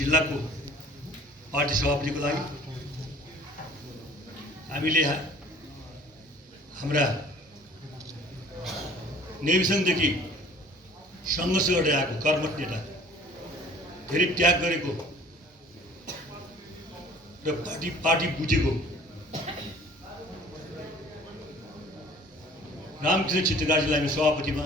जिल्लाको पार्टी सभापतिको लागि हामीले हाम्रा नेविसनदेखि सङ्घर्ष गर्दै आएको कर्मठ नेता धेरै त्याग गरेको र पार्टी बुझेको रामकृष्ण चित्रकारजीलाई हामी सभापतिमा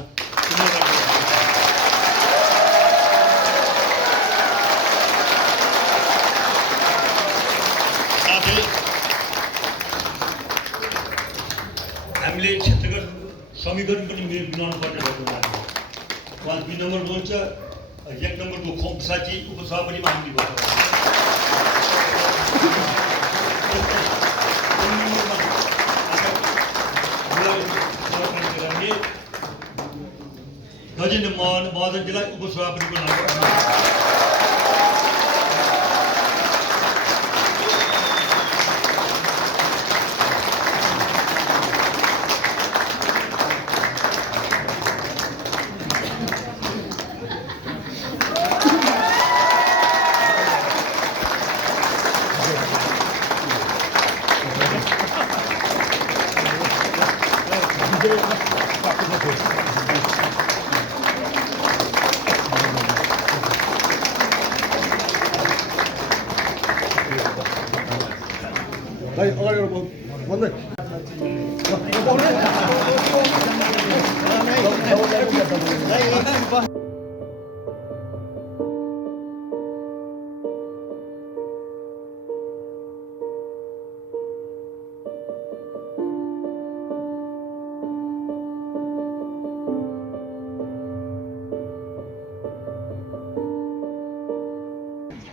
साथै हामीले क्षेत्रगत समीकरण पनि मिलाउनु पर्ने भएको हुनाले उहाँ 2 नम्बर बोल्छ, 1 नम्बरको खोप साथी उपसभापतिमा हामी गर्छ। गजेन्द्र महाजनजीलाई उपसभापतिको नाम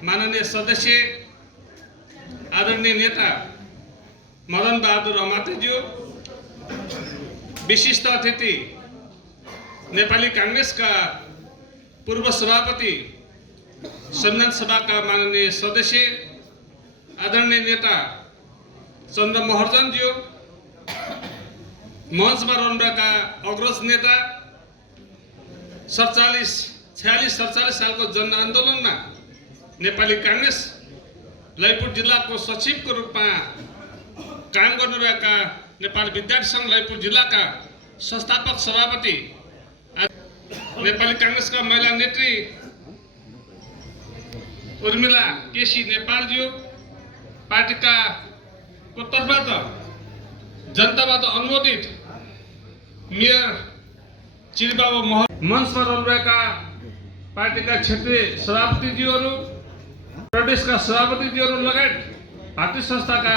माननीय सदस्य आदरणीय नेता मदन बहादुर अमात्यज्यू, विशिष्ट अतिथि नेपाली कांग्रेसका पूर्व सभापति, संविधान सभाका माननीय सदस्य आदरणीय नेता चन्द्र महर्जनज्यू, मञ्चमा रहनुभएका अग्रज नेता 46 सालको जन आन्दोलनमा नेपाली कांग्रेस ललितपुर जिल्लाको सचिवको रूपमा काम गर्नुभएका नेपाली विद्यार्थी संघ ललितपुर जिल्लाका संस्थापक सभापति, नेपाली कांग्रेसका महिला नेत्री उर्मिला केसी नेपालज्यू, पार्टीका को तर्फबाट जनताबाट अनुमोदित मेयर चिरबाबु महर, मञ्चमा रहनुभएका पार्टीका क्षेत्रीय सभापतिज्यूहरू, प्रदेशका सभापतिज्यूहरू लगायत भारतीय संस्थाका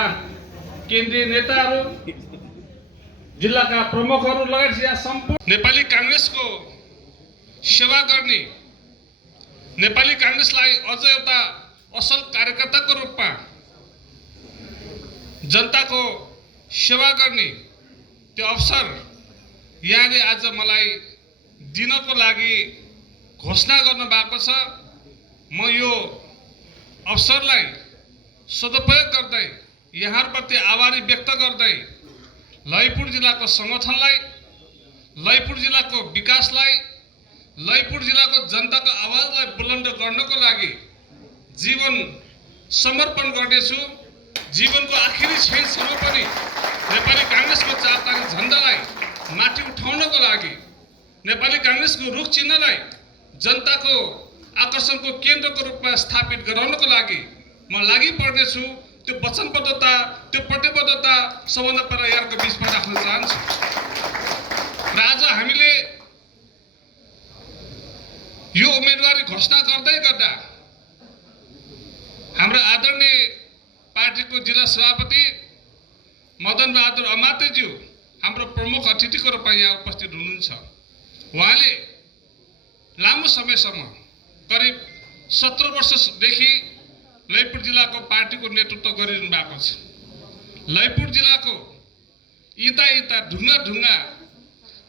केन्द्रीय नेताहरू, जिल्लाका प्रमुखहरू लगायत यहाँ सम्पूर्ण नेपाली कांग्रेसको सेवा गर्ने, नेपाली कांग्रेसलाई अझ एउटा असल कार्यकर्ताको रूपमा जनताको सेवा गर्ने त्यो अवसर यहाँले आज मलाई दिनको लागि घोषणा गर्नु भएको छ। म यो अवसरलाई सदुपयोग गर्दै यहाँहरुप्रति आभारी व्यक्त गर्दै ललितपुर जिल्लाको संगठनलाई, ललितपुर जिल्लाको विकासलाई, ललितपुर जिल्लाको जनताको आवाजलाई बुलन्द गर्नको लागि जीवन समर्पण गर्नेछु। जीवनको आखिरी क्षणसम्म पनि नेपाली कांग्रेसको चारतारे झण्डालाई माथि उठाउनको लागि, नेपाली कांग्रेसको रुख चिन्हलाई जनताको आकर्षणको केन्द्रको रूपमा स्थापित गराउनको लागि म लागि पर्नेछु। त्यो वचनबद्धता, त्यो प्रतिबद्धता सबभन्दा पहिला यहाँको बीचमा राख्न चाहन्छु। र आज हामीले यो उम्मेदवारी घोषणा गर्दै गर्दा हाम्रो आदरणीय पार्टीको जिल्ला सभापति मदन बहादुर अमात्यज्यू हाम्रो प्रमुख अतिथिको रूपमा यहाँ उपस्थित हुनुहुन्छ। उहाँले लामो समयसम्म करिब 17 वर्षदेखि ललितपुर जिल्लाको पार्टीको नेतृत्व गरिरहनु भएको छ। ललितपुर जिल्लाको इता ढुङ्गा ढुङ्गा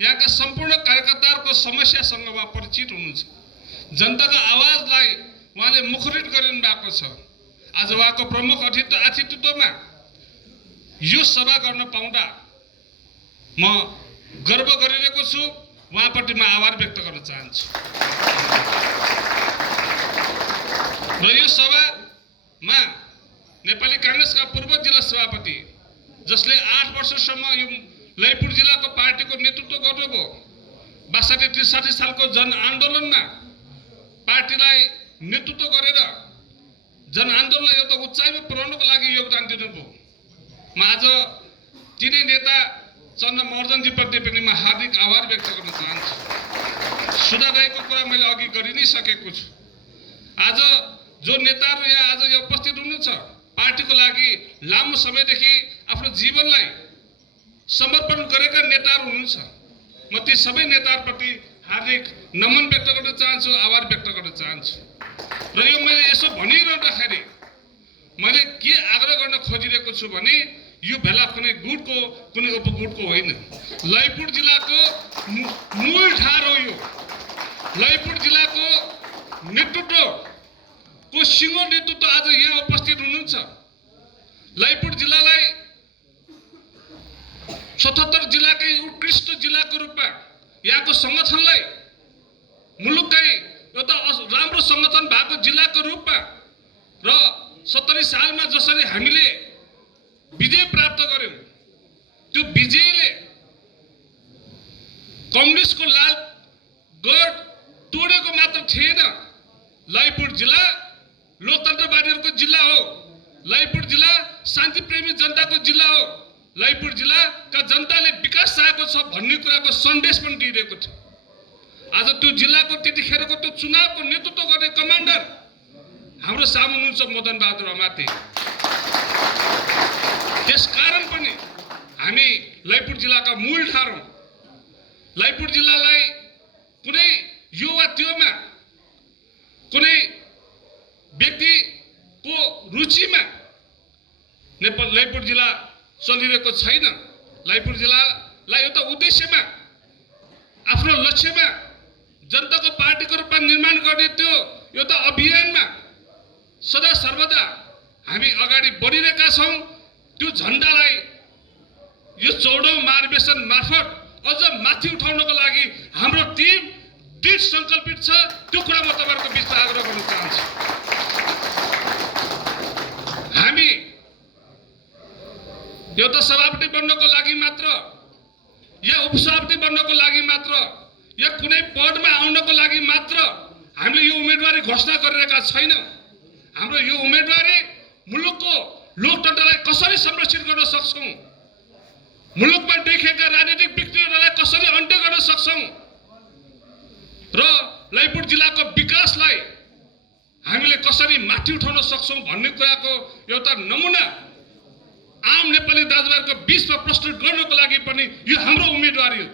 यहाँका सम्पूर्ण कार्यकर्ताहरूको समस्यासँग उहाँ परिचित हुनुहुन्छ। जनताको आवाजलाई उहाँले मुखरित गरिरहनु भएको छ। आज उहाँको प्रमुख अतिथित्वमा यो सभा गर्न पाउँदा म गर्व गरिरहेको छु। उहाँप्रति म आभार व्यक्त गर्न चाहन्छु। र यो सभामा नेपाली कांग्रेसका पूर्व जिल्ला सभापति जसले 8 वर्षसम्म यो ललितपुर जिल्लाको पार्टीको नेतृत्व गर्नुभयो, 62-63 सालको जनआन्दोलनमा पार्टीलाई नेतृत्व गरेर जनआन्दोलनलाई एउटा उचाइमा पुर्याउनको लागि योगदान दिनुभयो। म आज तिनै नेता चन्द्र महर्जनजीप्रति पनि म हार्दिक आभार व्यक्त गर्न चाहन्छु। सुधा दाइको कुरा मैले अघि गरि नै सकेको छु। आज जो नेताहरू यहाँ आज यो उपस्थित हुनुहुन्छ, पार्टीको लागि लामो समयदेखि आफ्नो जीवनलाई समर्पण गरेका नेताहरू हुनुहुन्छ। म ती सबै नेताहरूप्रति हार्दिक नमन व्यक्त गर्न चाहन्छु, आभार व्यक्त गर्न चाहन्छु। र यो मैले यसो भनिरहँदाखेरि मैले के आग्रह गर्न खोजिरहेको छु भने यो भेला कुनै गुटको कुनै उपगुटको होइन। ललितपुर जिल्लाको मूल ठार हो यो। ललितपुर जिल्लाको नेतृत्वको सिंह नेतृत्व आज यहाँ उपस्थित हुनुहुन्छ। ललितपुर जिल्लालाई 77 जिल्लाकै उत्कृष्ट जिल्लाको रूपमा यहाँको संगठनलाई मुलुककै एउटा राम्रो संगठन भएको जिल्लाको रूपमा र 70 सालमा जसरी हामीले विजय प्राप्त गर्यौं, त्यो विजयले कांग्रेसको लाल गढ तोडेको मात्र थिएन। ललितपुर जिल्ला लोकतन्त्रवादीहरूको जिल्ला हो। ललितपुर जिल्ला शान्तिप्रेमी जनताको जिल्ला हो। ललितपुर जिल्लाका जनताले विकास चाहेको छ भन्ने कुराको सन्देश पनि दिइरहेको थियो। आज त्यो जिल्लाको त्यतिखेरको त्यो चुनावको नेतृत्व गर्ने कमान्डर हाम्रो सामु हुनुहुन्छ मदन बहादुर अमात्य। त्यसकारण पनि हामी ललितपुर जिल्लाका मूल ठार हौं। ललितपुर जिल्लालाई कुनै यो वा त्योमा कुनै व्यक्तिको रुचिमा ललितपुर जिल्ला चलिरहेको छैन। ललितपुर जिल्लालाई एउटा उद्देश्यमा, आफ्नो लक्ष्यमा, जनताको पार्टीको रूपमा निर्माण गर्ने त्यो एउटा अभियानमा सदा सर्वदा हामी अगाडि बढिरहेका छौं। त्यो झण्डालाई यो 14औं महाधिवेशन मार्फत अझ माथि उठाउनको लागि हाम्रो टिम दृढ संकल्पित छ। त्यो कुरा म तपाईहरुको बीचमा आग्रह गर्न चाहन्छु। हामी एउटा सभापति बन्नको लागि मात्र या उपसभापति बन्नको लागि मात्र या कुनै पदमा आउनको लागि मात्र हामीले यो उम्मेदवारी घोषणा गरिरहेका छैनौं। हाम्रो यो उम्मेदवारी मुलुकको लोकतन्त्रलाई कसरी संरक्षित गर्न सक्छौं, मुलुकमा देखेका राजनीतिक विकृतिहरूलाई कसरी अन्त्य गर्न सक्छौं र ललितपुर जिल्लाको विकासलाई हामीले कसरी माथि उठाउन सक्छौं भन्ने कुराको एउटा नमुना आम नेपाली दाजुभाइहरूको बीचमा प्रस्तुत गर्नको लागि पनि यो हाम्रो उम्मेदवारी हो।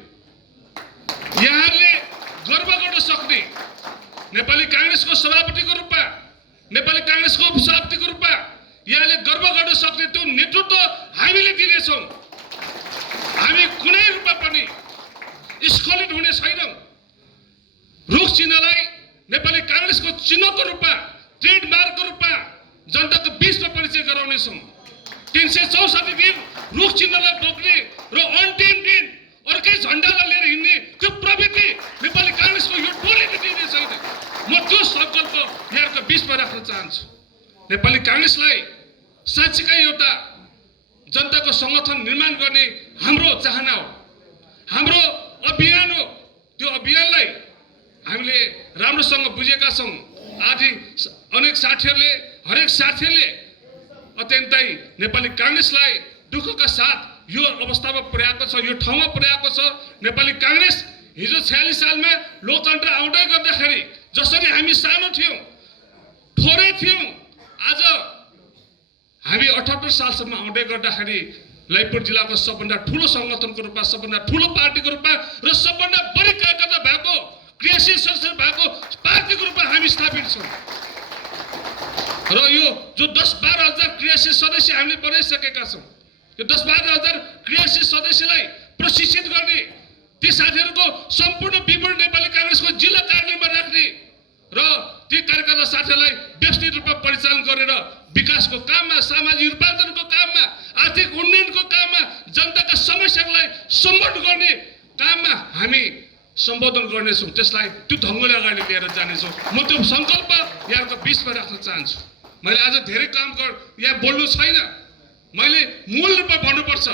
यहाँले गर्व गर्न सक्ने नेपाली कांग्रेसको सभापतिको रूपमा, नेपाली कांग्रेसको उपसभापतिको रूपमा यहाँले गर्व गर्न सक्ने त्यो नेतृत्व हामीले दिनेछौं। हामी कुनै रूपमा पनि स्खलित हुने छैनौं। रुख चिन्हलाई नेपाली कांग्रेसको चिन्हको रूपमा, ट्रेडमार्कको रूपमा जनताको बीचमा परिचय गराउनेछौं। 364 दिन रुख चिन्हलाई बोक्ने र अन्तिम दिन अर्कै झण्डालाई लिएर हिँड्ने त्यो प्रवृत्ति नेपाली कांग्रेसको यो टोलीले दिने छैन। म त्यो संकल्प यहाँको बीचमा राख्न चाहन्छु। नेपाली कांग्रेसलाई साँच्चीकै एउटा जनताको संगठन निर्माण गर्ने हाम्रो चाहना हो, हाम्रो अभियान हो। त्यो अभियानलाई हामीले राम्रोसँग बुझेका छौं। आदि अनेक साथीहरूले, हरेक साथीहरूले अत्यन्तै नेपाली कांग्रेसलाई दुःखका साथ यो अवस्थामा पुर्याएको छ, यो ठाउँमा पुर्याएको छ। नेपाली कांग्रेस हिजो 46 सालमा लोकतन्त्र आउँदै गर्दाखेरि जसरी हामी सानो थियौं, थोरै थियौं, आज हामी 78 सालसम्म आउँदै गर्दाखेरि ललितपुर जिल्लाको सबभन्दा ठूलो संगठनको रूपमा, सबभन्दा ठूलो पार्टीको रूपमा र सबभन्दा बढी कार्यकर्ता भएको, क्रियाशील सदस्य भएको पार्टीको रूपमा हामी स्थापित छौं। र यो जो 10-12 हजार क्रियाशील सदस्य हामीले बनाइसकेका छौं, यो 10-12 हजार क्रियाशील सदस्यलाई प्रशिक्षित गर्ने, ती साथीहरूको सम्पूर्ण विवरण नेपाली कांग्रेसको जिल्ला कार्यालयमा राख्ने र ती कार्यकर्ता साथीहरूलाई व्यवस्थित रूपमा परिचालन गरेर विकासको काममा, सामाजिक रूपान्तरणको काममा, आर्थिक उन्नयनको काममा, जनताका समस्याहरूलाई सम्बोधन गर्ने काममा हामी सम्बोधन गर्नेछौँ, त्यसलाई त्यो ढङ्गले अगाडि लिएर जानेछौँ। म त्यो सङ्कल्प यहाँको बिचमा राख्न चाहन्छु। मैले आज धेरै काम यहाँ बोल्नु छैन। मैले मूल रूपमा भन्नुपर्छ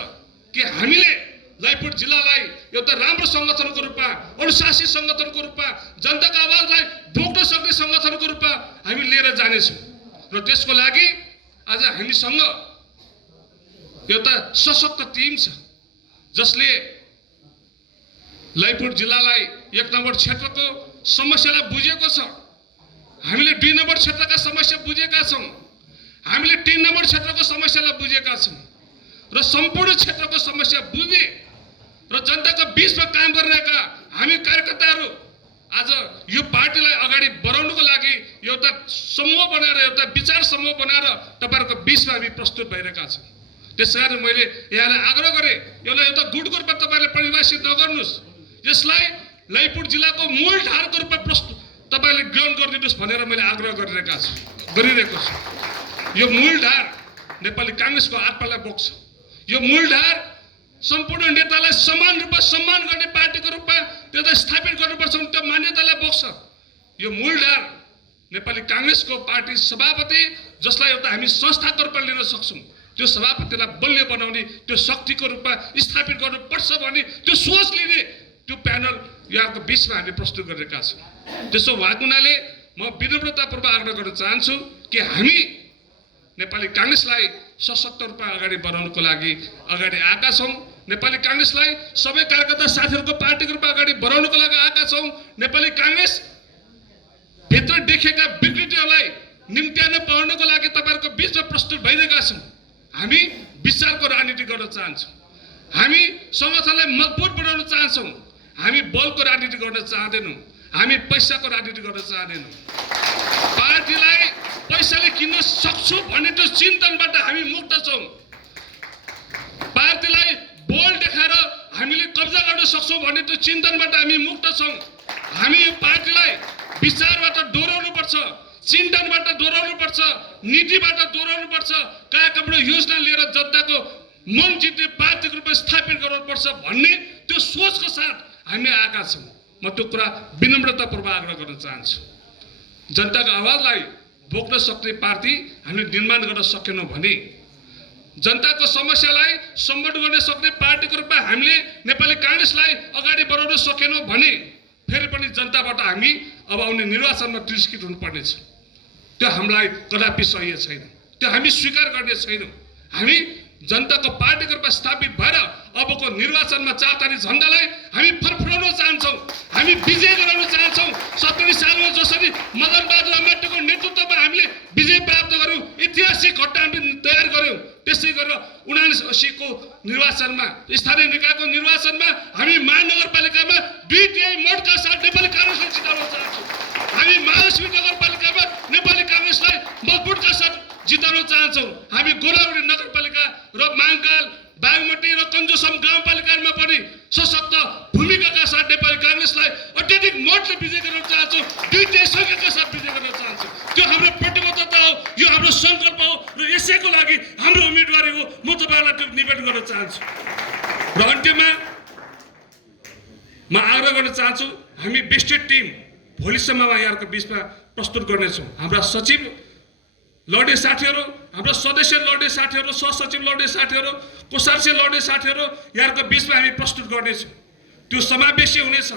कि हामीले ललितपुर जिल्लालाई एउटा राम्रो सङ्गठनको रूपमा, अनुशासित सङ्गठनको रूपमा, जनताको आवाजलाई बोक्न सक्ने सङ्गठनको रूपमा हामी लिएर जानेछौँ। र त्यसको लागि आज हामीसँग एउटा सशक्त टिम छ जसले ललितपुर जिल्लालाई 1 नम्बर क्षेत्रको समस्यालाई बुझेको छ। हामीले 2 नम्बर क्षेत्रका समस्या बुझेका छौँ, हामीले 3 नम्बर क्षेत्रको समस्यालाई बुझेका छौँ र सम्पूर्ण क्षेत्रको समस्या बुझ्ने र जनताको बिचमा काम गरिरहेका हामी कार्यकर्ताहरू आज यो पार्टीलाई अगाडि बढाउनको लागि एउटा समूह बनाएर, एउटा विचार समूह बनाएर तपाईँहरूको बिचमा हामी प्रस्तुत भइरहेका छौँ। त्यसकारण मैले यहाँलाई आग्रह गरेँ, यसलाई एउटा गुटको रूपमा तपाईँले परिभाषित नगर्नुहोस्, यसलाई ललितपुर जिल्लाको मूल ढाडको रूपमा तपाईँले ग्रहण गरिदिनुहोस् भनेर मैले आग्रह गरिरहेको छु। यो मूल ढाड नेपाली काङ्ग्रेसको आत्मालाई बोक्छ। यो मूल ढाड सम्पूर्ण नेतालाई समान रूपमा सम्मान गर्ने पार्टीको रूपमा त्यसलाई स्थापित गर्नुपर्छ, त्यो मान्यतालाई बोक्छ। यो मूल ढाड नेपाली काङ्ग्रेसको पार्टी सभापति जसलाई एउटा हामी संस्थाको रूपमा लिन सक्छौँ, त्यो सभापतिलाई बलियो बनाउने, त्यो शक्तिको रूपमा स्थापित गर्नुपर्छ भन्ने त्यो सोच लिने त्यो प्यानल यहाँको बिचमा हामी प्रस्तुत गरेका छौँ। त्यसो भएको हुनाले म विनम्रतापूर्वक आग्रह गर्न चाहन्छु कि हामी नेपाली काङ्ग्रेसलाई सशक्त रूपमा अगाडि बढाउनको लागि अगाडि आएका छौँ। नेपाली काङ्ग्रेसलाई सबै कार्यकर्ता साथीहरूको पार्टीको रूपमा अगाडि बढाउनको लागि आएका छौँ। नेपाली काङ्ग्रेस भित्र देखेका विकृतिहरूलाई निम्त्याउन पाउनको लागि तपाईँहरूको बिचमा प्रस्तुत भइरहेका छौँ। हामी विचारको राजनीति गर्न चाहन्छौँ, हामी सङ्गठनलाई मजबुत बनाउन चाहन्छौँ, हामी बलको राजनीति गर्न चाहँदैनौँ, हामी पैसाको राजनीति गर्न चाहँदैनौँ। पार्टीलाई पैसाले किन्न सक्छौँ भन्ने त्यो चिन्तनबाट हामी मुक्त छौँ। पार्टीलाई बल देखाएर हामीले कब्जा गर्न सक्छौँ भन्ने त्यो चिन्तनबाट हामी मुक्त छौँ। हामी यो पार्टीलाई विचारबाट दोहोऱ्याउनुपर्छ, चिन्तनबाट दोहोऱ्याउनुपर्छ, नीतिबाट दोहोऱ्याउनुपर्छ, कार्यक्रम योजना लिएर जनताको मन जित्ने पार्टीको रूपमा स्थापित गर्नुपर्छ भन्ने त्यो सोचको साथ हामी आएका छौँ। म त्यो कुरा विनम्रतापूर्वक आग्रह गर्न चाहन्छु। जनताको आवाजलाई बोक्न सक्ने पार्टी हामीले निर्माण गर्न सकेनौँ भने, जनताको समस्यालाई सम्बोधन गर्न सक्ने पार्टीको रूपमा हामीले नेपाली काङ्ग्रेसलाई अगाडि बढाउन सकेनौँ भने फेरि पनि जनताबाट हामी अब आउने निर्वाचनमा तिरस्कृत हुनुपर्नेछ। त्यो हामीलाई कदापि सही छैन, त्यो हामी स्वीकार गर्ने छैनौँ। हामी जनताको पार्टीको रूपमा स्थापित भएर अबको निर्वाचनमा 4 तारिक झन्डालाई हामी फरफराउन चाहन्छौँ, हामी विजय गराउन चाहन्छौँ। 70 सालमा जसरी मदन बहादुर आम्बेडकरको नेतृत्वमा हामीले विजय प्राप्त गऱ्यौँ, ऐतिहासिक घटना हामीले तयार गऱ्यौँ, त्यसै गरेर 79 को निर्वाचनमा, स्थानीय निकायको निर्वाचनमा हामी महानगरपालिकामा 2/3 मतका साथ नेपाली काङ्ग्रेसलाई जिताउन चाहन्छौँ। हामी महालक्ष्मी नगरपालिकामा नेपाली काङ्ग्रेसलाई मजबुतका साथ जिताउन चाहन्छौँ। हामी गोलावरी नगरपालिका र माङकाल, बागमती र कञ्जोसम गाउँपालिकामा पनि सशक्त भूमिकाका साथ नेपाली काङ्ग्रेसलाई अत्याधिक मतले विजय गर्न चाहन्छौँ, 2/3 संख्याका साथ विजय गर्न चाहन्छौँ। त्यो हाम्रो प्रतिबद्धता हो, यो हाम्रो सङ्कल्प हो र यसैको लागि हाम्रो उम्मेदवारी हो। म तपाईँहरूलाई त्यो निवेदन गर्न चाहन्छु। र अन्त्यमा म आग्रह गर्न चाहन्छु, हामी बेस्टेड टिम भोलिसम्ममा यहाँको बिचमा प्रस्तुत गर्नेछौँ। हाम्रा सचिव लड्ने साथीहरू, हाम्रो सदस्य लड्ने साथीहरू, सहसचिव लड्ने साथीहरू, कोषाध्यक्ष लड्ने साथीहरू यहाँको बिचमा हामी प्रस्तुत गर्नेछौँ। त्यो समावेशी हुनेछ,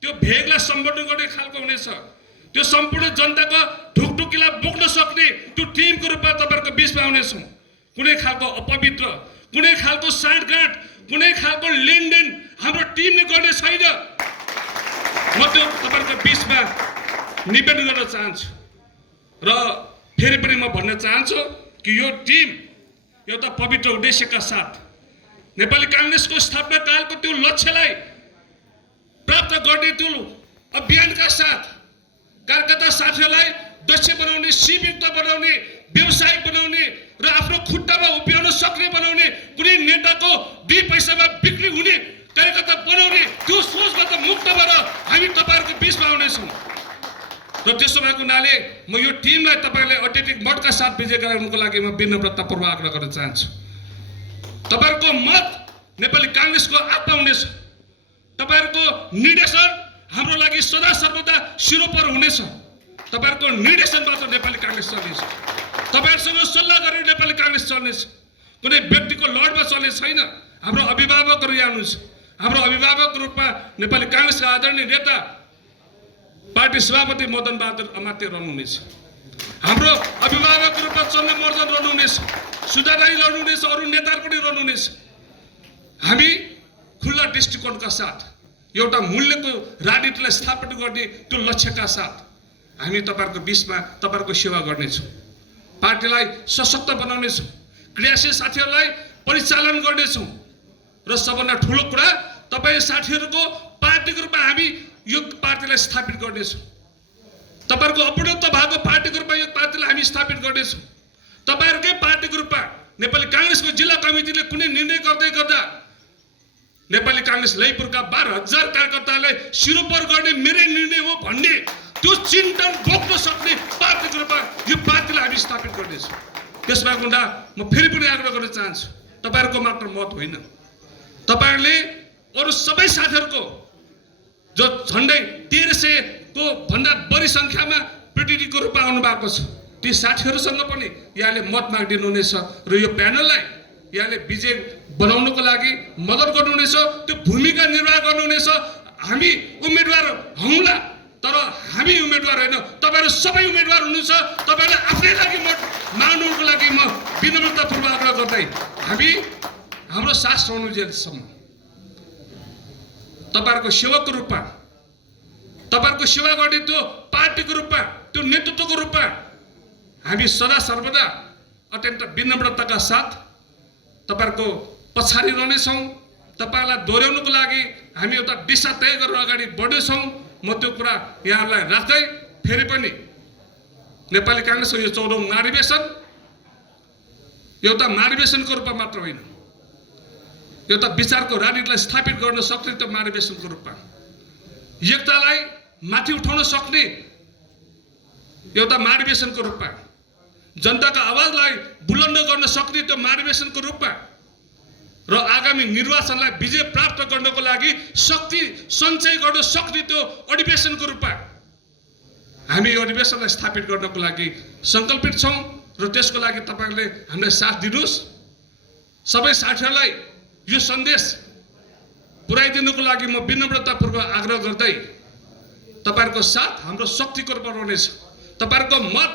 त्यो भेगलाई सम्बोधन गर्ने खालको हुनेछ, त्यो सम्पूर्ण जनताको ढुकढुकीलाई बोक्न सक्ने त्यो टिमको रूपमा तपाईँहरूको बिचमा आउनेछौँ। कुनै खालको अपवित्र, कुनै खालको साँठगाँठ, कुनै खालको लेनदेन हाम्रो टिमले गर्ने छैन। म त्यो तपाईँहरूको बिचमा निवेदन गर्न चाहन्छु। र फेरि पनि म भन्न चाहन्छु कि यो टिम एउटा पवित्र उद्देश्यका साथ नेपाली काङ्ग्रेसको स्थापना कालको त्यो लक्ष्यलाई प्राप्त गर्ने त्यो अभियानका साथ कार्यकर्ता साथीहरूलाई दक्ष बनाउने, सीमित बनाउने, व्यवसायिक बनाउने र आफ्नो खुट्टामा उभिन सक्ने बनाउने, कुनै नेताको 2 पैसामा बिक्री हुने कार्यकर्ता बनाउने त्यो सोचबाट मुक्त भएर हामी तपाईँहरूको बिचमा आउनेछौँ। र त्यसो भएको हुनाले म यो टिमलाई तपाईँले अत्याधिक मतका साथ विजय गराउनको लागि म विनम्रतापूर्वक आग्रह गर्न चाहन्छु। तपाईँहरूको मत नेपाली काङ्ग्रेसको आत्मा हुनेछ। तपाईहरुको निर्देशन हाम्रो लागि सदा सर्वदा शिरोपर हुनेछ। तपाईहरुको निर्देशनबाट नेपाली कांग्रेस चल्नेछ। तपाईहरुसँग सल्लाह गरेर नेपाली कांग्रेस चल्नेछ। कुनै व्यक्तिको लडमा चल्ने छैन। हाम्रो अभिभावकहरू यहाँ हुनुहुन्छ। हाम्रो अभिभावकको रूपमा नेपाली कांग्रेसका आदरणीय नेता पार्टी सभापति मदन बहादुर अमात्य रहनुहुनेछ। हाम्रो अभिभावकको रूपमा चन्द्र मर्दन रहनुहुनेछ। सुधाराई रहनुहुनेछ। अरू नेताहरू पनि रहनुहुनेछ। हामी खुल्ला दृष्टिकोणका साथ एउटा मूल्यको राजनीतिलाई स्थापित गर्ने त्यो लक्ष्यका साथ हामी तपाईहरुको बीचमा तपाईहरुको सेवा गर्नेछौँ। पार्टीलाई सशक्त बनाउनेछौँ। क्रियाशील साथीहरूलाई परिचालन गर्नेछौँ। र सबभन्दा ठुलो कुरा तपाईँ साथीहरूको पार्टीको रूपमा हामी यो पार्टीलाई स्थापित गर्नेछौँ। तपाईहरुको अपनत्व भएको पार्टीको रूपमा यो पार्टीलाई हामी स्थापित गर्नेछौँ। तपाईहरुकै पार्टीको रूपमा नेपाली कांग्रेसको जिल्ला कमिटीले कुनै निर्णय गर्दै गर्दा नेपाली कांग्रेस लैपुरका 12,000 कार्यकर्तालाई शिरोपर गर्ने मेरै निर्णय हो भन्ने त्यो चिन्तन बोक्न सक्ने पार्टीको रूपमा यो पार्टीलाई हामी स्थापित गर्नेछौँ। त्यसमा गुण्डा म फेरि पनि आग्रह गर्न चाहन्छु, तपाईहरुको मात्र मत होइन, तपाईहरुले अरू सबै साथीहरुको जो झन्डै 1300 को भन्दा बढी संख्यामा प्रतिनिधिको रूपमा आउनु भएको छ, ती साथीहरुसँग पनि यहाँले मत माग्दिनु हुनेछ र यो प्यानललाई यहाँले विजय बनाउनको लागि मद्दत गर्नुहुनेछ। त्यो भूमिका निर्वाह गर्नुहुनेछ। हामी उम्मेदवार हौंला, तर हामी उम्मेदवार होइन, तपाईहरु सबै उम्मेदवार हुनुहुन्छ। तपाईहरुले आफ्नै लागि मत माग्नुको लागि म विनम्रतापूर्वक आग्रह गर्दै हामी हाम्रो सास रहनुजेलसम्म तपाईहरुको सेवकको रूपमा, तपाईहरुको सेवा गर्ने त्यो पार्टीको रूपमा, त्यो नेतृत्वको रूपमा हामी सदा सर्वदा अत्यन्त विनम्रताका साथ तपाईहरुको पछाडि रहनेछौँ। तपाईहरुलाई दोहोर्याउनको लागि हामी एउटा दिशा तय गरेर अगाडि बढ्नेछौँ। म त्यो कुरा यहाँलाई राख्दै फेरि पनि नेपाली कांग्रेसको यो 14औं महाधिवेशन एउटा महाधिवेशनको रूपमा मात्र होइन, एउटा विचारको राजनीतिलाई स्थापित गर्न सक्ने त्यो महाधिवेशनको रूपमा, एकतालाई माथि उठाउन सक्ने एउटा महाधिवेशनको रूपमा, जनताका आवाजलाई बुलन्द गर्न सक्ने त्यो महाधिवेशनको रूपमा र आगामी निर्वाचनलाई विजय प्राप्त गर्नको लागि शक्ति सञ्चय गर्न सक्ने त्यो अधिवेशनको रूपमा हामी यो अधिवेशनलाई स्थापित गर्नको लागि संकल्पित छौं र त्यसको लागि तपाईहरुले हामीलाई साथ दिनुहोस्। सबै साथीहरुलाई यो सन्देश पुर्याइदिनुको लागि म विनम्रतापूर्वक आग्रह गर्दै तपाईहरुको साथ हाम्रो शक्तिको रूपमा रहनेछ। तपाईहरुको मत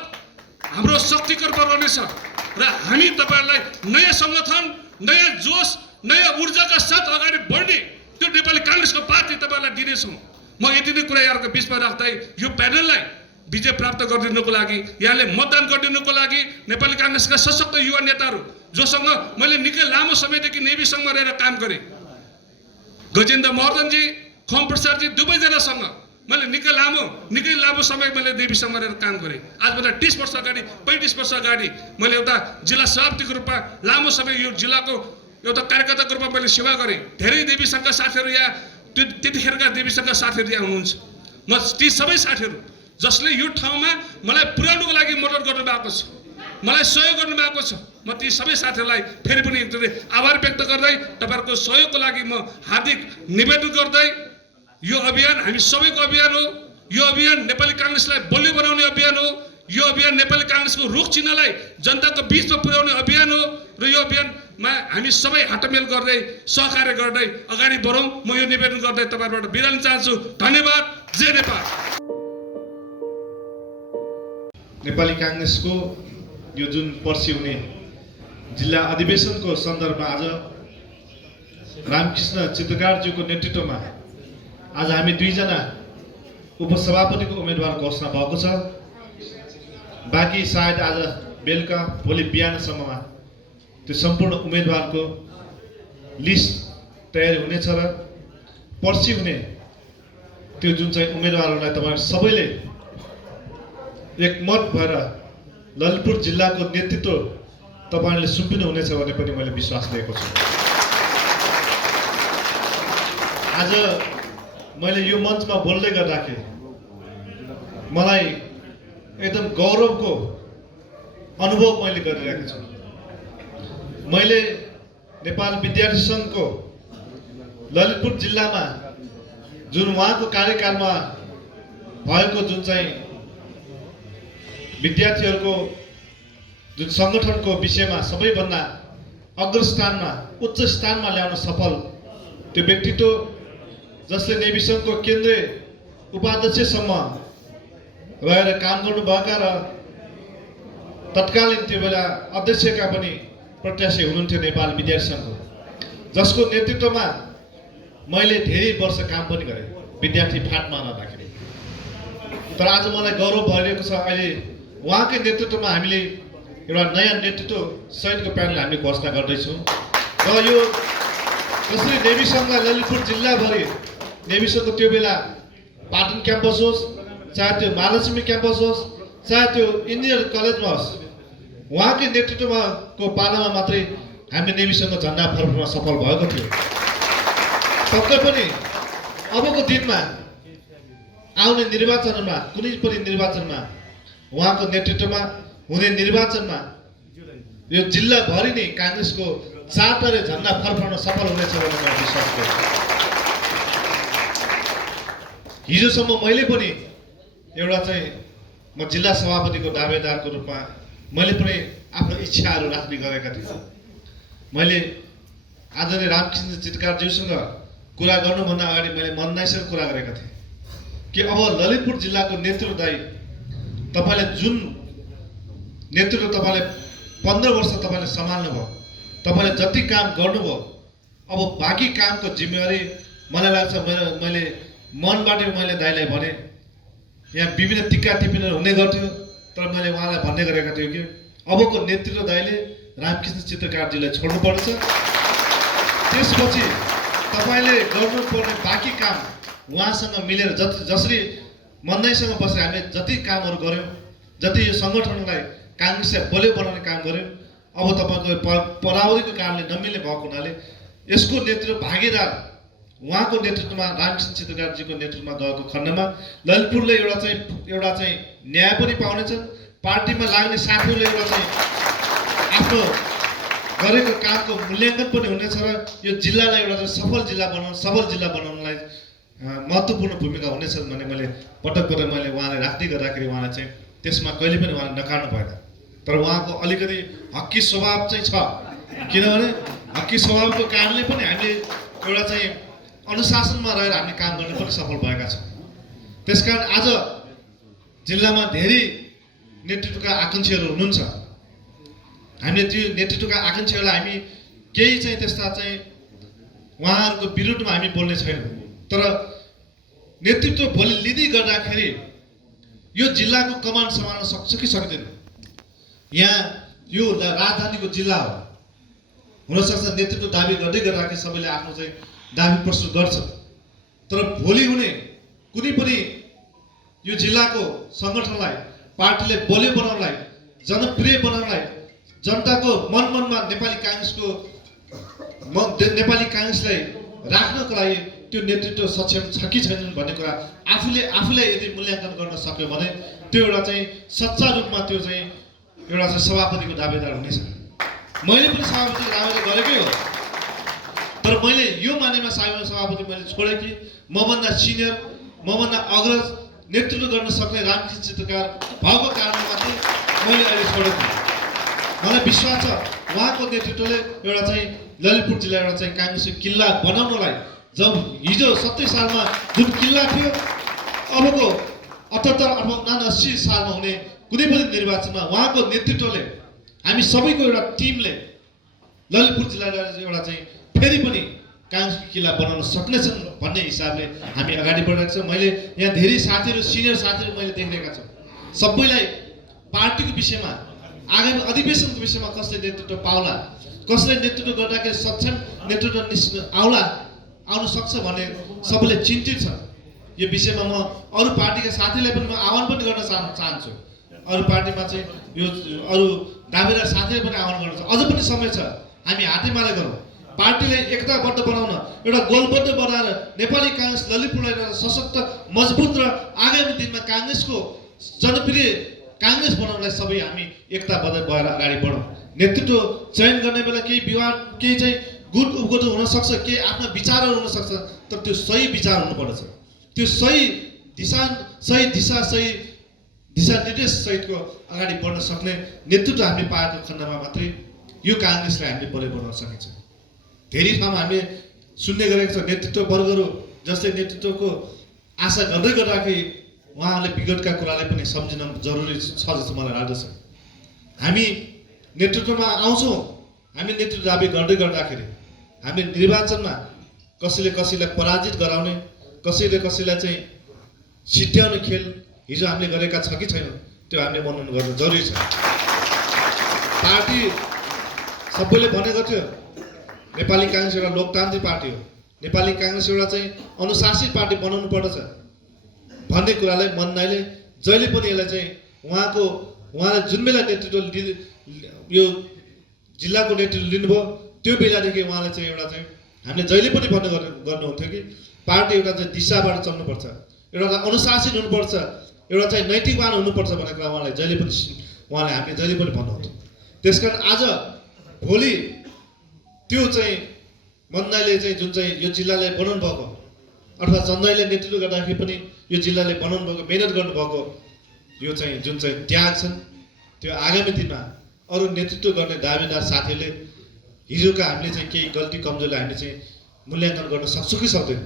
हाम्रो शक्तिको रूपमा रहनेछ र हामी तपाईहरुलाई नयाँ संगठन, नयाँ जोश, नयाँ ऊर्जाका साथ अगाडि बढ्ने त्यो नेपाली कांग्रेसको पार्टी तपाईहरुलाई दिनेछौँ। म यति नै कुरा यहाँको बीचमा राख्दै यो प्यानललाई विजय प्राप्त गरिदिनुको लागि, यहाँले मतदान गरिदिनुको लागि नेपाली कांग्रेसका सशक्त युवा नेताहरू जोसँग मैले निकै लामो समयदेखि नेभी संघमा रहेर काम गरेँ, गजेन्द्र महर्जनजी, खम प्रसादजी दुवैजनासँग मैले निकै लामो समय मैले नेभी संघमा रहेर काम गरेँ। आजभन्दा 30 वर्ष अगाडि, 35 वर्ष अगाडि मैले एउटा जिल्ला सभापतिको रूपमा लामो समय यो जिल्लाको एउटा कार्यकर्ताको रूपमा मैले सेवा गरेँ। धेरै नेभी संघका साथीहरू यहाँ, त्यतिखेरका नेभी संघका साथीहरू यहाँ हुनुहुन्छ। म ती सबै साथीहरू जसले यो ठाउँमा मलाई पुर्याउनुको लागि मद्दत गर्नु भएको छ, मलाई सहयोग गर्नु भएको छ, म ती सबै साथीहरूलाई फेरि पनि एकदमै आभार व्यक्त गर्दै तपाईहरुको सहयोगको लागि म हार्दिक निवेदन गर्दै यो अभियान हामी सबैको अभियान हो। यो अभियान नेपाली कांग्रेसलाई बलियो बनाउने अभियान हो। यो अभियान नेपाली कांग्रेसको रुख चिन्हलाई जनताको बीचमा पुर्याउने अभियान हो र यो अभियानमा हामी सबै हातमेल गर्दै सहकार्य गर्दै अगाडि बढौँ। म यो निवेदन गर्दै तपाईहरुबाट बिदा लिन चाहन्छु। धन्यवाद। जय नेपाल। नेपाली कांग्रेसको यो जुन पर्सि हुने जिल्ला अधिवेशनको सन्दर्भमा आज रामकृष्ण चित्रकारज्यूको नेतृत्वमा आज हामी 2 जना उपसभापतिको उम्मेदवार घोषणा भएको छ। बाँकी सायद आज बेलुका भोलि बिहानसम्ममा त्यो सम्पूर्ण उम्मेदवारको लिस्ट तयारी हुनेछ र पर्सि हुने त्यो जुन चाहिँ उम्मेदवारहरूलाई तपाईहरु सबैले एकमत भएर ललितपुर जिल्लाको नेतृत्व तपाईहरुले सुम्पिनु हुनेछ भन्ने पनि मैले विश्वास लिएको छु। आज मैले यो मञ्चमा बोल्दै गर्दाखेरि मलाई एकदम गौरवको अनुभव मैले गरिरहेको छु। मैले नेपाल विद्यार्थी संघको ललितपुर जिल्लामा जुन उहाँको कार्यकालमा भएको जुन चाहिँ विद्यार्थीहरूको जुन सङ्गठनको विषयमा सबैभन्दा अग्रस्थानमा उच्च स्थानमा ल्याउन सफल त्यो व्यक्तित्व जसले नेभी सङ्घको केन्द्रीय उपाध्यक्षसम्म रहेर काम गर्नुभएका र तत्कालीन त्यो बेला अध्यक्षका पनि प्रत्याशी हुनुहुन्थ्यो नेपाल विद्यार्थी सङ्घको, जसको नेतृत्वमा मैले धेरै वर्ष काम पनि गरेँ विद्यार्थी फाँटमा रहँदाखेरि। तर आज मलाई गौरव भइरहेको छ, अहिले उहाँकै नेतृत्वमा हामीले एउटा नयाँ नेतृत्व सहितको प्यानल हामीले घोषणा गर्दैछौँ र यो जसरी नेभी सङ्घलाई ललितपुर जिल्लाभरि नेभी सङ्घको त्यो बेला पाटन क्याम्पस होस्, चाहे त्यो महालक्ष्मी क्याम्पस होस्, चाहे त्यो इन्जिनियर कलेजमा होस्, उहाँकै नेतृत्वमा को पालामा मात्रै हामीले नेभी सङ्घको झन्डा फहराउन सफल भएको थियो। पक्कै पनि अबको दिनमा आउने निर्वाचनमा कुनै पनि निर्वाचनमा उहाँको नेतृत्वमा हुने निर्वाचनमा यो जिल्लाभरि नै काङ्ग्रेसको चारतारे झन्डा फहराउन सफल हुनेछ भन्ने मलाई विश्वास गर्छु। हिजोसम्म मैले पनि एउटा चाहिँ म जिल्ला सभापतिको दावेदारको रूपमा मैले पनि आफ्नो इच्छाहरू राख्ने गरेका थिएँ। मैले आदरणीय रामकृष्ण चितकारज्यूसँग कुरा गर्नुभन्दा अगाडि मैले मनदाईसँग कुरा गरेका थिएँ कि अब ललितपुर जिल्लाको नेतृत्वदायी तपाईँले जुन नेतृत्व तपाईँले 15 वर्ष तपाईँले सम्हाल्नुभयो, तपाईँले जति काम गर्नुभयो, अब बाँकी कामको जिम्मेवारी मलाई लाग्छ मैले मनबाट मैले दाइलाई भने यहाँ विभिन्न टिक्का टिप्पणीहरू हुने गर्थ्यो, तर मैले उहाँलाई भन्ने गरेका थिएँ कि अबको नेतृत्व दाइले रामकृष्ण चित्रकारजीलाई छोड्नुपर्छ। त्यसपछि तपाईँले गर्नुपर्ने बाँकी काम उहाँसँग मिलेर जसरी मनदाईसँग बसेर हामीले जति कामहरू गऱ्यौँ, जति यो सङ्गठनलाई काङ्ग्रेसलाई बलियो बनाउने काम गऱ्यौँ, अब तपाईँको परावरीको कारणले नमिल्ने भएको हुनाले यसको नेतृत्व भागीदार उहाँको नेतृत्वमा रामकृष्ण चित्रकारजीको नेतृत्वमा गएको खण्डमा ललितपुरले एउटा चाहिँ न्याय पनि पाउनेछ, पार्टीमा लाग्ने साथीहरूले एउटा चाहिँ आफ्नो गरेको कामको मूल्याङ्कन पनि हुनेछ र यो जिल्लालाई एउटा सबल जिल्ला बनाउनलाई महत्त्वपूर्ण भूमिका हुनेछ भन्ने मैले पटक मैले उहाँलाई राख्दै गर्दाखेरि उहाँलाई चाहिँ त्यसमा कहिले पनि उहाँले नकार्नु भएन। तर उहाँको अलिकति हक्की स्वभाव चाहिँ छ, किनभने हक्की स्वभावको कारणले पनि हामीले एउटा चाहिँ अनुशासनमा रहेर हामीले काम गर्न पनि सफल भएका छौँ। त्यसकारण आज जिल्लामा धेरै नेतृत्वका आकाङ्क्षीहरू हुनुहुन्छ। हामीले त्यो नेतृत्वका आकाङ्क्षीहरूलाई हामी केही चाहिँ त्यस्ता चाहिँ उहाँहरूको विरुद्धमा हामी बोल्ने छैनौँ, तर नेतृत्व भोलि लिँदै गर्दाखेरि यो जिल्लाको कमान सम्हाल्न सक्छ कि सक्दैन। यहाँ यो राजधानीको जिल्ला हो, हुनसक्छ नेतृत्व दाबी गर्दै गर्दाखेरि सबैले आफ्नो चाहिँ दाबी प्रस्तुत गर्छ, तर भोलि हुने कुनै पनि यो जिल्लाको सङ्गठनलाई पार्टीले बलियो बनाउनलाई, जनप्रिय बनाउनलाई, जनताको मनमा नेपाली काङ्ग्रेसलाई राख्नको लागि त्यो नेतृत्व सक्षम छ कि छैन भन्ने कुरा आफूले यदि मूल्याङ्कन गर्न सक्यो भने त्यो एउटा चाहिँ सच्चा रूपमा त्यो चाहिँ एउटा चाहिँ सभापतिको दावेदार हुनेछ। मैले पनि सभापतिको दावेदार गरेकै हो, तर मैले यो मानेमा सभापति मैले छोडेँ कि मभन्दा सिनियर, मभन्दा अग्रज नेतृत्व गर्न सक्ने रामकृष्ण चित्रकार भएको कारणले मात्रै मैले अहिले छोडेको। मलाई विश्वास छ उहाँको नेतृत्वले एउटा चाहिँ ललितपुर जिल्ला एउटा चाहिँ काङ्ग्रेसको किल्ला बनाउनलाई, जब हिजो 70 सालमा जुन किल्ला थियो, अबको 78 अथवा 79 सालमा हुने कुनै पनि निर्वाचनमा उहाँको नेतृत्वले हामी सबैको एउटा टिमले ललितपुर जिल्लालाई एउटा चाहिँ फेरि पनि काङ्ग्रेसको किल्ला बनाउन सक्नेछन् भन्ने हिसाबले हामी अगाडि बढेका छौँ। मैले यहाँ धेरै साथीहरू, सिनियर साथीहरू मैले देखिरहेका छु, सबैलाई पार्टीको विषयमा, आगामी अधिवेशनको विषयमा कसले नेतृत्व पाउला, कसले नेतृत्व गर्दाखेरि सक्षम नेतृत्व आउन सक्छ भन्ने सबैले चिन्तित छ। यो विषयमा म अरू पार्टीका साथीलाई पनि म आह्वान पनि गर्न चाहन्छु। अरू पार्टीमा चाहिँ यो अरू दावेदार साथीलाई पनि आह्वान गर्न अझ पनि समय छ, हामी हातेमाला गरौँ, पार्टीले एकताबद्ध बनाउन, एउटा गोलबद्ध बनाएर नेपाली काङ्ग्रेस ललितपुरलाई सशक्त, मजबुत र आगामी दिनमा काङ्ग्रेसको जनप्रिय काङ्ग्रेस बनाउनलाई सबै हामी एकताबद्ध भएर अगाडि बढौँ। नेतृत्व चयन गर्ने बेला केही विवाद, केही चाहिँ गुट उपगुट हुन सक्छ, केही आफ्ना विचारहरू हुन सक्छ, तर त्यो सही विचार हुनुपर्दछ। त्यो सही दिशा निर्देश सहितको अगाडि बढ्न सक्ने नेतृत्व हामीले पाएको खण्डमा मात्रै यो काङ्ग्रेसलाई हामीले बढी बनाउन सकिन्छ। धेरै ठाउँमा हामीले सुन्ने गरेको छ नेतृत्व वर्गहरू जसले नेतृत्वको आशा गर्दै गर्दाखेरि उहाँहरूले विगतका कुरालाई पनि सम्झिन जरुरी छ जस्तो मलाई लाग्दछ। हामी नेतृत्वमा आउँछौँ, हामी नेतृत्व दाबी गर्दै गर्दाखेरि हामी निर्वाचनमा कसैले कसैलाई पराजित गराउने, कसैले कसैलाई चाहिँ छिट्याउने खेल हिजो हामीले गरेका छ कि छैन त्यो हामीले मनन गर्न जरुरी छ। पार्टी सबैले भनेको थियो नेपाली काङ्ग्रेस एउटा लोकतान्त्रिक पार्टी हो, नेपाली काङ्ग्रेस एउटा चाहिँ अनुशासित पार्टी बनाउनु पर्दछ भन्ने कुरालाई मन्नाइले जहिले पनि यसलाई चाहिँ उहाँले जुन बेला नेतृत्व यो जिल्लाको नेतृत्व लिनुभयो त्यो बेलादेखि उहाँले चाहिँ एउटा चाहिँ हामीले जहिले पनि गर्नुहुन्थ्यो कि पार्टी एउटा चाहिँ दिशाबाट चल्नुपर्छ, एउटा अनुशासित हुनुपर्छ, एउटा चाहिँ नैतिकवान हुनुपर्छ भन्ने कुरा उहाँले हामीले जहिले पनि भन्नुहुन्थ्यो। त्यसकारण आज भोलि त्यो चाहिँ मन्नाइले चाहिँ जुन चाहिँ यो जिल्लाले बनाउनु भएको अथवा चन्द्रले नेतृत्व गर्दाखेरि पनि यो जिल्लाले बनाउनु भएको मेहनत गर्नुभएको यो चाहिँ जुन चाहिँ त्याग छन् त्यो आगामी दिनमा अरू नेतृत्व गर्ने दावेदार साथीहरूले हिजोका हामीले चाहिँ केही गल्ती कमजोरीलाई हामीले चाहिँ मूल्याङ्कन गर्न सक्छौँ कि सक्दैन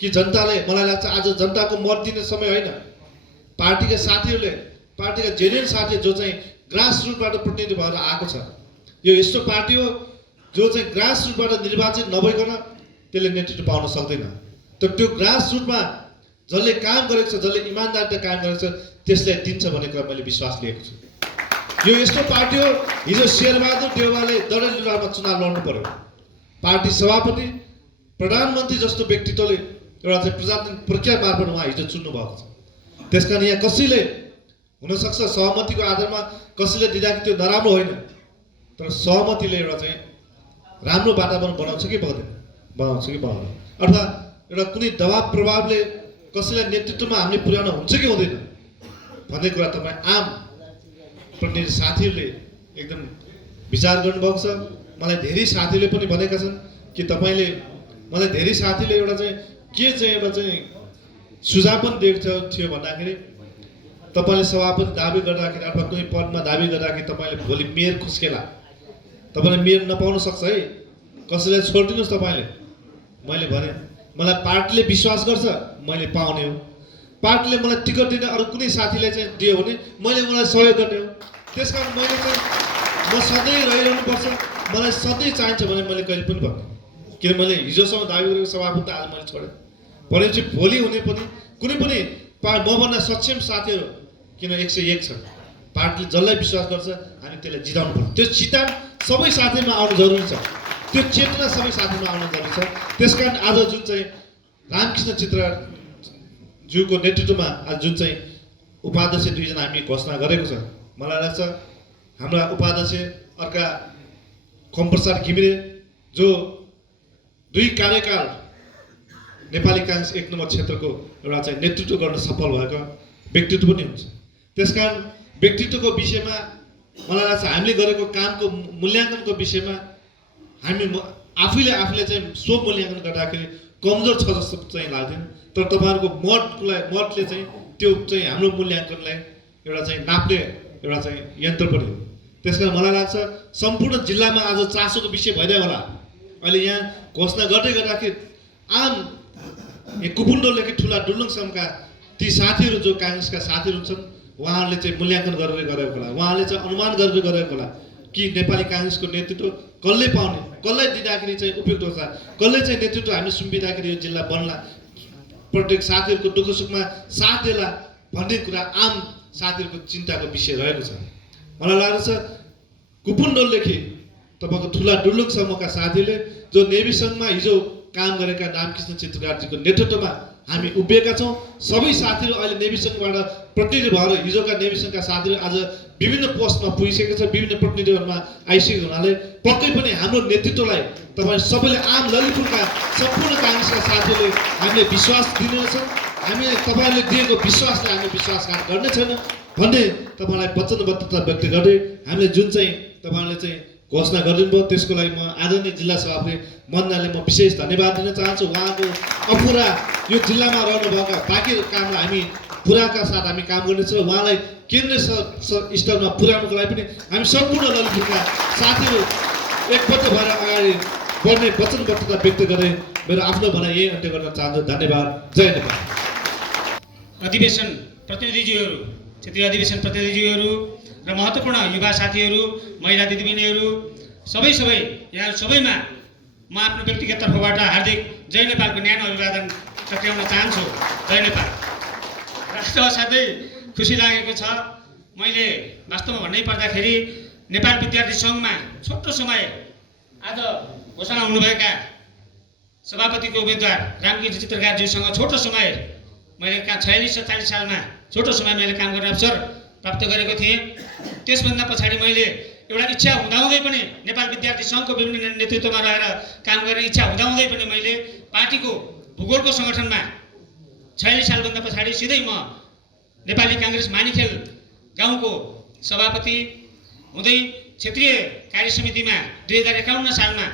कि जनताले मलाई लाग्छ आज जनताको मत दिने समय होइन। पार्टीका साथीहरूले पार्टीका जेन्युन साथी जो चाहिँ ग्रास रुटबाट प्रतिनिधि भएर आएको छ, यो यस्तो पार्टी हो जो चाहिँ ग्रास रुटबाट निर्वाचित नभइकन त्यसले नेतृत्व पाउन सक्दैन। तर त्यो ग्रास रुटमा जसले काम गरेको छ, जसले इमान्दारिता काम गरेको छ त्यसलाई दिन्छ भन्ने कुरा मैले विश्वास लिएको छु। यो यस्तो पार्टी हो हिजो शेरबहादुर देउवाले डडेलधुरामा चुनाव लड्नु पर्यो, पार्टी सभापति प्रधानमन्त्री जस्तो व्यक्तित्वले एउटा चाहिँ प्रजातान्त्रिक प्रक्रिया मार्फत उहाँ हिजो चुन्नु भएको छ। त्यसकारण यहाँ कसैले हुनसक्छ सहमतिको आधारमा कसैले दिँदाखेरि त्यो नराम्रो होइन, तर सहमतिले एउटा चाहिँ राम्रो वातावरण बनाउँछ कि बनाउँदैन अथवा एउटा कुनै दबाब प्रभावले कसैलाई नेतृत्वमा हामीले पुर्याउन हुन्छ कि हुँदैन भन्ने कुरा तपाईँ आम प्रतिनिधि साथीहरूले एकदम विचार गर्नुभएको छ। मलाई धेरै साथीले पनि भनेका छन् कि तपाईँले मलाई धेरै साथीले एउटा चाहिँ के चाहिँ एउटा चाहिँ सुझाव पनि दिएको थियो भन्दाखेरि तपाईँले सभापति दाबी गर्दाखेरि अथवा कुनै पदमा दाबी गर्दाखेरि तपाईँले भोलि मेयर खुस्केला, तपाईँले मेयर नपाउन सक्छ है, कसैलाई छोडिदिनुहोस् तपाईँले। मैले भने मलाई पार्टीले विश्वास गर्छ मैले पाउने हो, पार्टीले मलाई टिकट दिने अरू कुनै साथीले चाहिँ दियो भने मलाई सहयोग गर्ने हो। त्यसकारण मैले चाहिँ म सधैँ रहिरहनुपर्छ, मलाई सधैँ चाहिन्छ भने मैले कहिले पनि भन्ने, किन मैले हिजोसम्म दाबी गरेको सभापति आज मैले छोडेँ भनेपछि भोलि हुने पनि कुनै पनि मभन्दा सक्षम साथीहरू किन 101 छ, पार्टीले जसलाई विश्वास गर्छ हामी त्यसलाई जिताउनु पर्छ। त्यो चितान सबै साथीमा आउनु जरुरी छ, त्यो चेतना सबै साथीमा आउनु जरुरी छ। त्यसकारण आज जुन चाहिँ रामकृष्ण चित्रज्यूको नेतृत्वमा आज जुन चाहिँ उपाध्यक्ष 2 जना हामी घोषणा गरेको छ, मलाई लाग्छ हाम्रा उपाध्यक्ष अर्का खमप्रसाद घिमिरे जो 2 कार्यकाल नेपाली काङ्ग्रेस 1 नम्बर क्षेत्रको एउटा चाहिँ नेतृत्व गर्न सफल भएको व्यक्तित्व पनि हुन्छ। त्यसकारण व्यक्तित्वको विषयमा मलाई लाग्छ हामीले गरेको कामको मूल्याङ्कनको विषयमा हामी आफूले चाहिँ स्व मूल्याङ्कन गर्दाखेरि कमजोर छ जस्तो चाहिँ लाग्दैन, तर तपाईँहरूको मतले चाहिँ त्यो चाहिँ हाम्रो मूल्याङ्कनलाई एउटा चाहिँ नाप्ने एउटा चाहिँ यन्त्र पनि हो। त्यसकारण मलाई लाग्छ सम्पूर्ण जिल्लामा आज चासोको विषय भइदियो होला। अहिले यहाँ घोषणा गर्दै गर्दाखेरि आम कुपुन्डोलदेखि ठुला डुल्लुङसम्मका ती साथीहरू जो काङ्ग्रेसका साथीहरू हुन्छन् उहाँहरूले चाहिँ मूल्याङ्कन गरेर गरेको होला, उहाँहरूले चाहिँ अनुमान गरेर गरेको होला कि नेपाली काङ्ग्रेसको नेतृत्व कसले पाउने, कसलाई दिँदाखेरि चाहिँ उपयुक्त हुन्छ, कसले चाहिँ नेतृत्व हामी सुम्पिँदाखेरि यो जिल्ला बन्ला, प्रत्येक साथीहरूको दुःख सुखमा साथ देला भन्ने कुरा आम साथीहरूको चिन्ताको विषय रहेको छ। मलाई लाग्छ कुपुन्डोलदेखि तपाईँको ठुला डुल्लुङसम्मका साथीले जो नेभी सङ्घमा हिजो काम गरेका रामकृष्ण चित्रकारजीको नेतृत्वमा हामी उभिएका छौँ। सबै साथीहरू अहिले नेभी सङ्घबाट प्रतिनिधि भएर हिजोका नेभी सङ्घका साथीहरू आज विभिन्न पोस्टमा पुगिसकेका छ, विभिन्न प्रतिनिधिहरूमा आइसकेको हुनाले पक्कै पनि हाम्रो नेतृत्वलाई तपाईँ सबैले आम ललितपुरका सम्पूर्ण काङ्ग्रेसका साथीहरूले हामीले विश्वास दिनेछन्। हामीले तपाईँहरूले दिएको विश्वासलाई हामीले विश्वासघात गर्ने छैन भन्ने तपाईँलाई वचनबद्धता व्यक्त गर्दै हामीले जुन चाहिँ तपाईँहरूले चाहिँ घोषणा गरिदिनु भयो। त्यसको लागि म आदरणीय जिल्ला सभापति मदनले म विशेष धन्यवाद दिन चाहन्छु। उहाँको अपुरा यो जिल्लामा रहनुभएका बाँकी कामलाई हामी पुराका साथ हामी काम गर्नेछौँ। उहाँलाई केन्द्रीय स्तरमा पुर्याउनुको लागि पनि हामी सम्पूर्ण ललितपुरका साथीहरू एकबद्ध भएर अगाडि बढ्ने वचनबद्धता व्यक्त गर्दै मेरो आफ्नो भनाइ यही अन्त्य गर्न चाहन्छु। धन्यवाद। जय नेपाल। अधिवेशन प्रतिनिधिज्यूहरू, क्षेत्रीय अधिवेशन प्रतिनिधिज्यूहरू र महत्त्वपूर्ण युवा साथीहरू, महिला दिदीबहिनीहरू, सबै यहाँ सबैमा म आफ्नो व्यक्तिगत तर्फबाट हार्दिक जय नेपालको न्यानो अभिवादन टक्राउन चाहन्छु। जय नेपाल। र साथै खुसी लागेको छ, मैले वास्तवमा भन्नै पर्दाखेरि नेपाल विद्यार्थी सङ्घमा छोटो समय आज घोषणा हुनुभएका सभापतिको उम्मेदवार रामकृष्ण चित्रकारज्यूसँग छोटो समय मैले 46-47 सालमा छोटो समय मैले काम गर्ने अवसर प्राप्त गरेको थिएँ। त्यसभन्दा पछाडि मैले एउटा इच्छा हुँदाहुँदै पनि नेपाल विद्यार्थी सङ्घको विभिन्न नेतृत्वमा रहेर काम गर्ने इच्छा हुँदाहुँदै पनि मैले पार्टीको भूगोलको सङ्गठनमा 46 सालभन्दा पछाडि सिधै म नेपाली काङ्ग्रेस मानिखेल गाउँको सभापति हुँदै क्षेत्रीय कार्यसमितिमा 2051 सालमा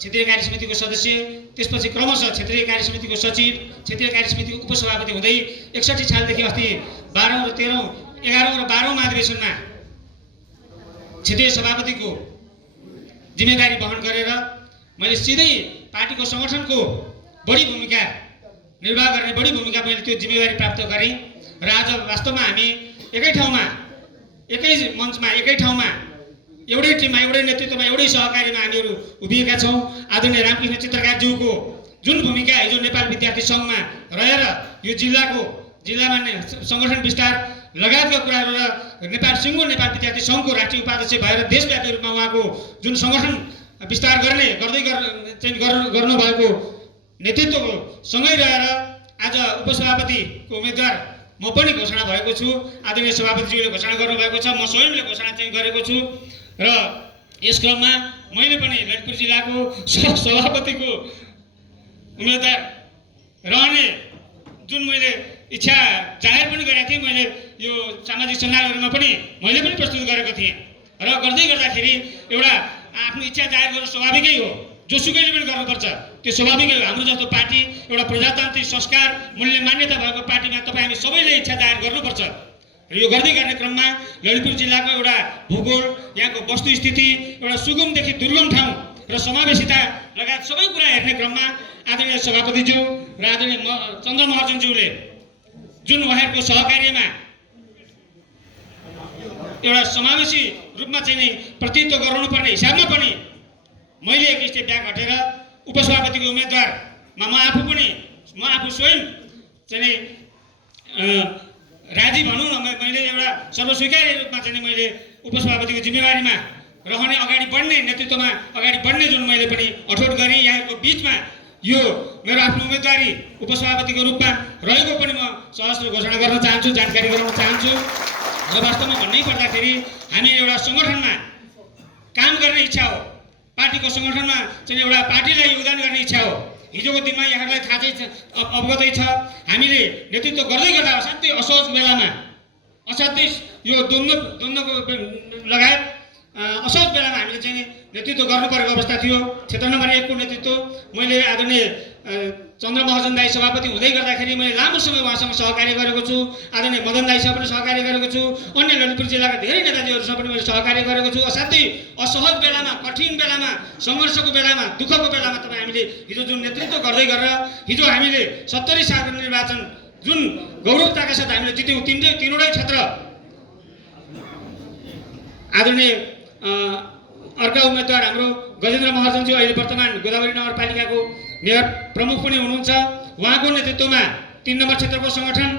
क्षेत्रीय कार्यसमितिको सदस्य, त्यसपछि क्रमशः क्षेत्रीय कार्यसमितिको सचिव, क्षेत्रीय कार्यसमितिको उपसभापति हुँदै 61 सालदेखि अस्ति 12औं र 13औं 11औं र 12औं महाधिवेशनमा क्षेत्रीय सभापतिको जिम्मेदारी वहन गरेर मैले सिधै पार्टीको सङ्गठनको बढी भूमिका निर्वाह गर्ने मैले त्यो जिम्मेवारी प्राप्त गरेँ। र आज वास्तवमा हामी एकै ठाउँमा, एकै मञ्चमा, एकै ठाउँमा, एउटै टिममा, एउटै नेतृत्वमा, एउटै सहकारीमा हामीहरू उभिएका छौँ। आदरणीय रामकृष्ण चित्रकारज्यूको जुन भूमिका हिजो नेपाल विद्यार्थी सङ्घमा रहेर यो जिल्लामा सङ्गठन विस्तार लगायतका कुराहरू र नेपाल विद्यार्थी सङ्घको राष्ट्रिय उपाध्यक्ष भएर देशव्यापी रूपमा उहाँको जुन सङ्गठन विस्तार गर्नुभएको नेतृत्वको सँगै रहेर आज उपसभापतिको उम्मेदवार म पनि घोषणा भएको छु। आदरणीय सभापतिज्यूले घोषणा गर्नुभएको छ, म स्वयंले घोषणा गरेको छु। र यस क्रममा मैले पनि ललितपुर जिल्लाको सभापतिको उम्मेदवार रहने जुन मैले इच्छा जाहेर पनि गरेको थिएँ। मैले यो सामाजिक सञ्जालहरूमा पनि मैले पनि प्रस्तुत गरेको थिएँ। र गर्दै गर्दाखेरि एउटा आफ्नो इच्छा जाहेर गर्नु स्वाभाविकै हो, जोसुकैले पनि गर्नुपर्छ, त्यो स्वाभाविकै हो। हाम्रो जस्तो पार्टी एउटा प्रजातान्त्रिक संस्कार मूल्य मान्यता भएको पार्टीमा तपाईँ हामी सबैले इच्छा जाहेर गर्नुपर्छ। र यो गर्दै गर्ने क्रममा ललितपुर जिल्लाको एउटा भूगोल, यहाँको वस्तुस्थिति, एउटा सुगमदेखि दुर्गम ठाउँ र समावेशिता लगायत सबै कुरा हेर्ने क्रममा आदरणीय सभापतिज्यू र आदरणीय चन्द्रमहर्जनज्यूले जुन उहाँहरूको सहकार्यमा एउटा समावेशी रूपमा चाहिँ नै प्रतिनिधित्व गराउनुपर्ने हिसाबमा पनि मैले एक स्टेप ब्याक हटेर उपसभापतिको उम्मेदवारमा म आफू स्वयं चाहिँ राजी भनौँ न, मैले एउटा सर्वस्वीकार्य रूपमा चाहिँ मैले उपसभापतिको जिम्मेवारीमा रहने, अगाडि बढ्ने, नेतृत्वमा अगाडि बढ्ने जुन मैले पनि अठोट गरेँ। यहाँको बिचमा यो मेरो आफ्नो उम्मेदवारी उपसभापतिको रूपमा रहेको पनि म सहर्ष घोषणा गर्न चाहन्छु, जानकारी गराउन चाहन्छु। र वास्तवमा भन्नै पर्दाखेरि हामी एउटा सङ्गठनमा काम गर्ने इच्छा हो, पार्टीको सङ्गठनमा चाहिँ एउटा पार्टीलाई योगदान गर्ने इच्छा हो। हिजोको दिनमा यहाँहरूलाई थाहा चाहिँ अवगतै छ, हामीले नेतृत्व गर्दै गर्दा असाध्यै असहज बेलामा, असाध्यै यो द्वन्द्वको लगायत असहज बेलामा हामीले चाहिँ नेतृत्व गर्नु परेको अवस्था थियो। क्षेत्र नम्बर 1 को नेतृत्व मैले आदरणीय चन्द्रमहर्जन दाई सभापति हुँदै गर्दाखेरि मैले लामो समय उहाँसँग सहकार्य गरेको छु। आदरणीय मदन दाईसँग पनि सहकार्य गरेको छु। अन्य ललितपुर जिल्लाका धेरै नेताजीहरूसँग पनि मैले सहकार्य गरेको छु। असाध्यै असहज बेलामा, कठिन बेलामा, सङ्घर्षको बेलामा, दुःखको बेलामा तपाईँ हामीले हिजो जुन नेतृत्व गर्दै गरेर हिजो हामीले 70 सालको निर्वाचन जुन गौरवताका साथ हामीले जित्यौँ, तीनवटै क्षेत्र आदरणीय अर्का उम्मेदवार हाम्रो गजेन्द्र महर्जनज्यू अहिले वर्तमान गोदावरी नगरपालिकाको मेयर प्रमुख पनि हुनुहुन्छ। उहाँको नेतृत्वमा 3 नम्बर क्षेत्रको सङ्गठन,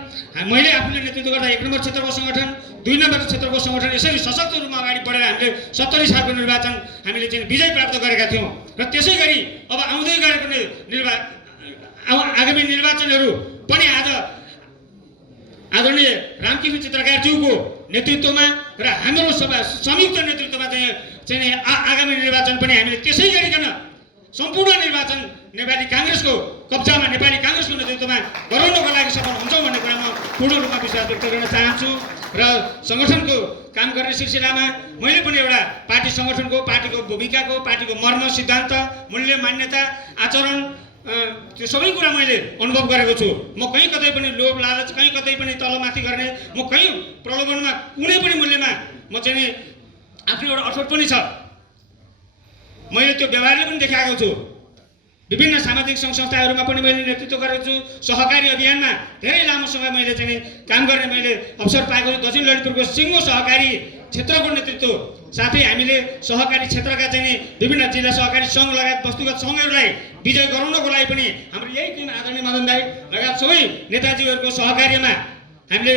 मैले आफूले नेतृत्व गर्दा 1 नम्बर क्षेत्रको सङ्गठन, 2 नम्बर क्षेत्रको सङ्गठन, यसरी सशक्त रूपमा अगाडि बढेर हामीले 70 सालको निर्वाचन हामीले चाहिँ विजय प्राप्त गरेका थियौँ। र त्यसै गरी अब आउँदै गरेको आगामी निर्वाचनहरू पनि आज आदरणीय रामकृष्ण चित्रकारज्यूको नेतृत्वमा र हाम्रो संयुक्त नेतृत्वमा चाहिँ आगामी निर्वाचन पनि हामीले त्यसै गरिकन सम्पूर्ण निर्वाचन नेपाली काङ्ग्रेसको कब्जामा, नेपाली काङ्ग्रेसको नेतृत्वमा गराउनको लागि सफल हुन्छौँ भन्ने कुरा म पूर्ण रूपमा विश्वास व्यक्त गर्न चाहन्छु। र र सङ्गठनको काम गर्ने सिलसिलामा मैले पनि एउटा पार्टी सङ्गठनको पार्टीको भूमिकाको पार्टीको मर्म सिद्धान्त मूल्य मान्यता आचरण त्यो सबै कुरा मैले अनुभव गरेको छु। म कहीँ कतै पनि लोभ लालच कहीँ कतै पनि तलमाथि गर्ने म कहीँ प्रलोभनमा कुनै पनि मूल्यमा म चाहिँ नि आफ्नो एउटा अठोट पनि छ। मैले त्यो व्यवहारले पनि देखाएको छु। विभिन्न सामाजिक सङ्घ संस्थाहरूमा पनि मैले नेतृत्व गरेको छु। सहकारी अभियानमा धेरै लामो समय मैले चाहिँ नि काम गर्ने मैले अवसर पाएको छु। दक्षिण ललितपुरको सिङ्गो सहकारी क्षेत्रको नेतृत्व साथै हामीले सहकारी क्षेत्रका चाहिँ नि विभिन्न जिल्ला सहकारी सङ्घ लगायत वस्तुगत सङ्घहरूलाई विजय गराउनको लागि पनि हाम्रो यही टिम आदरणीय मदन दाई लगायत सबै नेताजीहरूको सहकार्यमा हामीले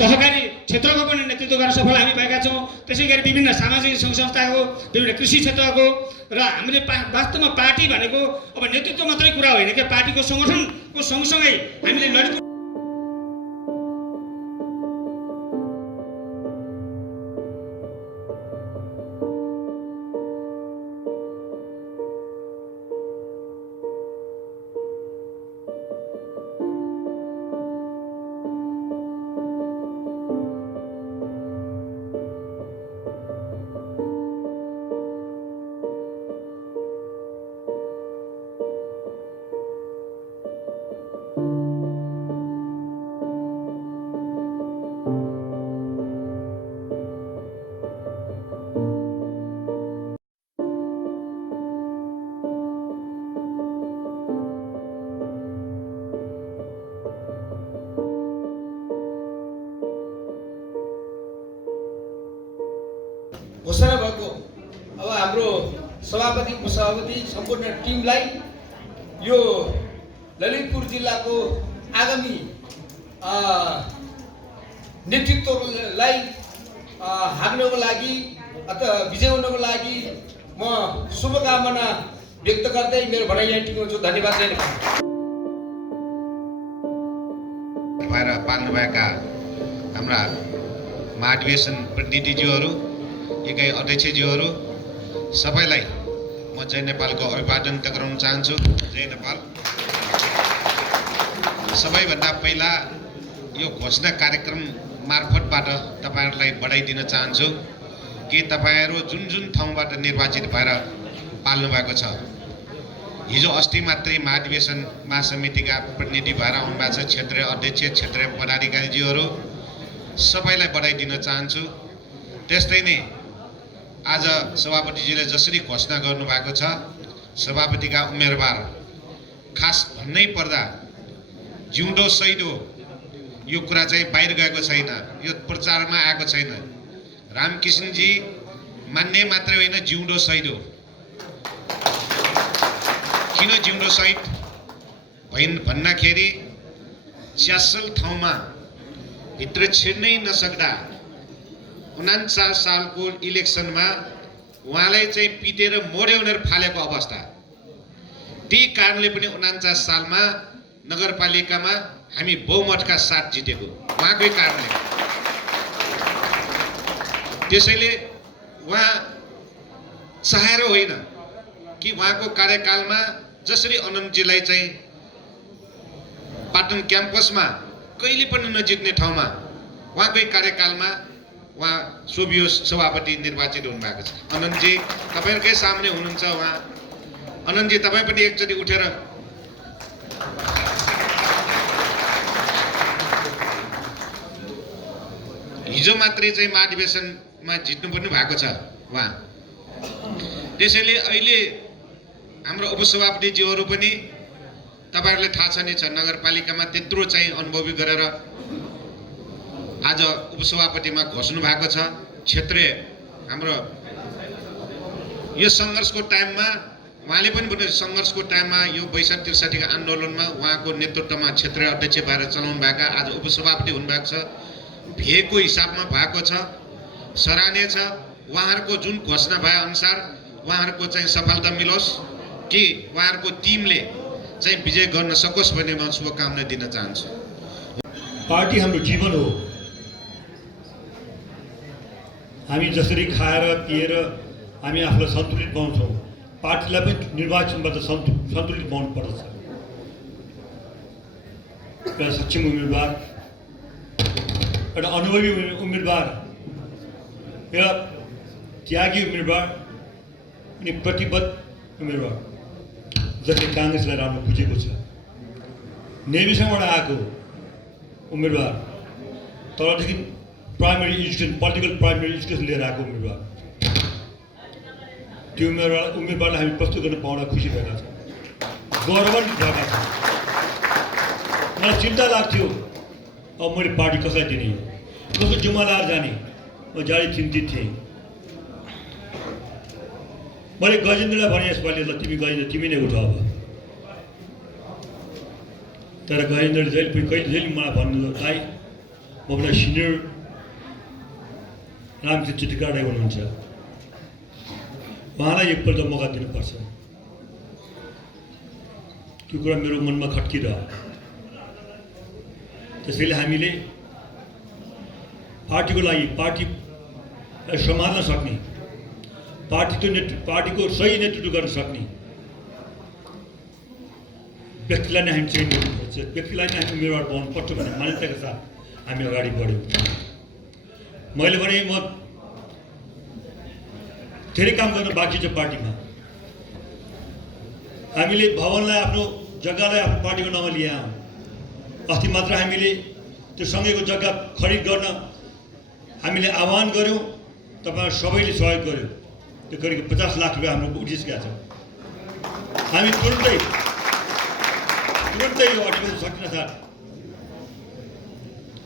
सहकारी क्षेत्रको पनि नेतृत्व गर्न सफल हामी भएका छौँ। त्यसै गरी विभिन्न सामाजिक सङ्घ संस्थाको विभिन्न कृषि क्षेत्रको र हामीले वास्तवमा पार्टी भनेको अब नेतृत्व मात्रै कुरा होइन क्या, पार्टीको सङ्गठनको सँगसँगै हामीले ललितपुर घोषणा भएको अब हाम्रो सभापति उपसभापति सम्पूर्ण टिमलाई यो ललितपुर जिल्लाको आगामी नेतृत्वलाई हाक्नको लागि अथवा विजय हुनको लागि म शुभकामना व्यक्त गर्दै मेरो भनाइ यहाँ टिकाउँछु। धन्यवाद। भएर पाल्नुभएका हाम्रा महाधिवेशन प्रतिनिधिज्यूहरू एकै अध्यक्षज्यूहरू सबैलाई म जय नेपालको अभिवादन गराउन चाहन्छु। जय नेपाल। सबैभन्दा पहिला यो घोषणा कार्यक्रम मार्फतबाट तपाईँहरूलाई बधाई दिन चाहन्छु कि तपाईँहरू जुन जुन ठाउँबाट निर्वाचित भएर पाल्नु भएको छ। हिजो अस्ति मात्रै महाधिवेशन महासमितिका प्रतिनिधि भएर आउनुभएको छ क्षेत्रीय अध्यक्ष क्षेत्रीय पदाधिकारीज्यूहरू सबैलाई बधाई दिन चाहन्छु। त्यस्तै नै आज सभापतिजीले जसरी घोषणा गर्नुभएको छ सभापतिका उम्मेदवार खास भन्नै पर्दा जिउँदो सैदो यो कुरा चाहिँ बाहिर गएको छैन, यो प्रचारमा आएको छैन। रामकृष्णजी मान्ने मात्रै होइन जिउँदो सैदो। किन जिउँदो सहित भन्दाखेरि च्यासल ठाउँमा भित्र छिर्नै नसक्दा 49 सालको इलेक्सनमा उहाँलाई चाहिँ पिटेर मोड्यो भनेर फालेको अवस्था। त्यही कारणले पनि 49 सालमा नगरपालिकामा हामी बहुमतका साथ जितेको उहाँकै कारणले। त्यसैले उहाँ चाहेर होइन कि उहाँको कार्यकालमा जसरी अनन्तजीलाई चाहिँ पाटन क्याम्पसमा कहिले पनि नजित्ने ठाउँमा उहाँकै कार्यकालमा उहाँ सोभियो सभापति निर्वाचित हुनुभएको छ। अनन्तजी तपाईँहरूकै सामने हुनुहुन्छ। उहाँ अनन्तजी तपाईँ पनि एकचोटि उठेर हिजो मात्रै चाहिँ महाधिवेशनमा जित्नु पनि भएको छ उहाँ। त्यसैले अहिले हाम्रो उपसभापतिज्यूहरू पनि तपाईँहरूले थाहा छ नै छ नगरपालिकामा त्यत्रो चाहिँ अनुभवी गरेर आज उपसभापतिमा घोष्नु भएको छ। क्षेत्रीय हाम्रो यो सङ्घर्षको टाइममा उहाँले पनि भन्नु सङ्घर्षको टाइममा यो 62-63 का आन्दोलनमा उहाँको नेतृत्वमा क्षेत्रीय अध्यक्ष भएर चलाउनु भएका आज उपसभापति हुनुभएको छ। भेको हिसाबमा भएको छ, सराहनीय छ। उहाँहरूको जुन घोषणा भए अनुसार उहाँहरूको चाहिँ सफलता मिलोस् कि उहाँहरूको टिमले चाहिँ विजय गर्न सकोस् भन्ने म शुभकामना दिन चाहन्छु। पार्टी हाम्रो जीवन हो। हामी जसरी खाएर पिएर हामी आफूलाई सन्तुलित बनाउँछौँ, पार्टीलाई पनि निर्वाचनबाट सन्तुलित बनाउनु पर्दछ। एउटा सक्षम उम्मेदवार एउटा अनुभवी उम्मेदवार, एउटा त्यागी उम्मेदवार अनि प्रतिबद्ध उम्मेदवार जसले काङ्ग्रेसलाई राम्रो बुझेको छ। नेविसँगबाट आएको उम्मेदवार, तलदेखि primary education, political primary education लिएर आएको उम्मेदवार। त्यो उम्मेदवारलाई हामी प्रस्तुत गर्न पाउँदा खुसी भएका छौँ, गौरवान्वित भएका छौँ। मलाई चिन्ता लाग्थ्यो अब मैले पार्टी कसलाई दिने, कसको जिम्मा लाएर जाने, म जारी चिन्तित थिएँ। मैले गजेन्द्रलाई भने यसपालि ल तिमी गजेन्द्र तिमी नै उठ अब। तर गजेन्द्रले जहिले मलाई भन्नु दाइ म पनि सिनियर रामकृष्ण चित्रकार हुनुहुन्छ, उहाँलाई एकपल्ट मौका दिनुपर्छ। त्यो कुरा मेरो मनमा खट्किरह्यो। त्यसैले हामीले पार्टीको लागि, पार्टीलाई सम्हाल्न सक्ने, पार्टीको सही नेतृत्व गर्न सक्ने व्यक्तिलाई नै हामी चयन गर्नुपर्छ, व्यक्तिलाई नै हामी उम्मेदवार बनाउनुपर्छ भन्ने मान्यताका साथ हामी अगाडि बढ्यौँ। मैले भने म धेरै काम गर्न बाँकी छ पार्टीमा। हामीले भवनलाई, आफ्नो जग्गालाई आफ्नो पार्टीको नाममा ल्यायौँ। अस्ति मात्र हामीले त्यो सँगैको जग्गा खरिद गर्न हामीले आह्वान गऱ्यौँ, तपाईँहरू सबैले सहयोग गर्यो। त्यो करिब 50 लाख रुपियाँ हाम्रो उठिसकेका छ। हामी तुरुन्तै यो अधिवेशन सकिन साथ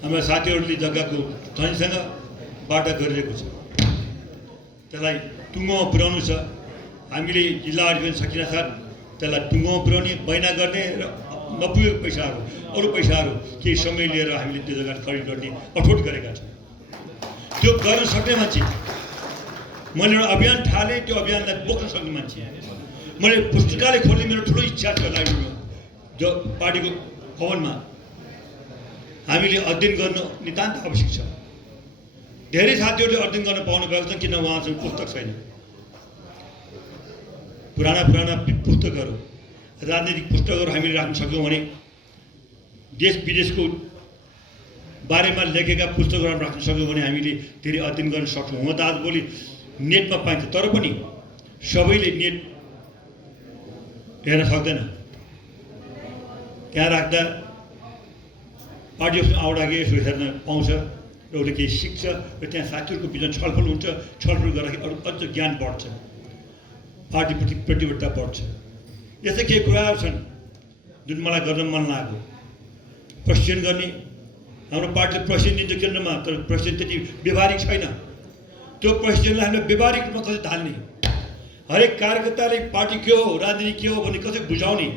हाम्रा साथीहरूले जग्गाको धनीसँग वार्ता गरिरहेको छ, त्यसलाई टुङ्गोमा पुर्याउनु छ। हामीले जिल्ला अधिवेशन सकिन साथ त्यसलाई टुङ्गोमा पुर्याउने, बैना गर्ने र नपुगेको पैसाहरू, अरू पैसाहरू केही समय लिएर हामीले त्यो जग्गा खरिद गर्ने अठोट गरेका छौँ। त्यो गर्न सक्ने मान्छे, मैले एउटा अभियान थालेँ, त्यो अभियानलाई बोक्न सक्ने मान्छे। मैले पुस्तकालय खोल्ने मेरो ठुलो इच्छा छ। लाइब्रेरीमा जो पार्टीको भवनमा हामीले अध्ययन गर्न नितान्त आवश्यक छ। धेरै साथीहरूले अध्ययन गर्न पाउनु भएको छ, किन उहाँसँग पुस्तक छैन। पुराना पुस्तकहरू, राजनीतिक पुस्तकहरू हामीले राख्न सक्यौँ भने, देश विदेशको बारेमा लेखेका पुस्तकहरू राख्न सक्यौँ भने हामीले धेरै अध्ययन गर्न सक्छौँ। हुन त आजभोलि नेटमा पाइन्छ, तर पनि सबैले नेट हेर्न सक्दैन। त्यहाँ राख्दा पार्टी अफिसमा आउँदाखेरि यसो हेर्न पाउँछ, एउटा केही सिक्छ र त्यहाँ साथीहरूको बिचमा छलफल हुन्छ। छलफल गर्दाखेरि अरू अझ ज्ञान बढ्छ, पार्टीप्रति प्रतिबद्धता बढ्छ। यस्तै केही कुराहरू छन् जुन मलाई गर्न मन लाग्यो। प्रेसिडेन्ट गर्ने, हाम्रो पार्टीले प्रेसिडेन्ट दिन्छ केन्द्रमा, तर प्रेसिडेन्ट त्यति व्यवहारिक छैन। त्यो प्रेसिडेन्टलाई हामीले व्यवहारिक रूपमा कसरी ढाल्ने, हरेक कार्यकर्ताले पार्टी के हो, राजनीति के हो भन्ने कसरी बुझाउने,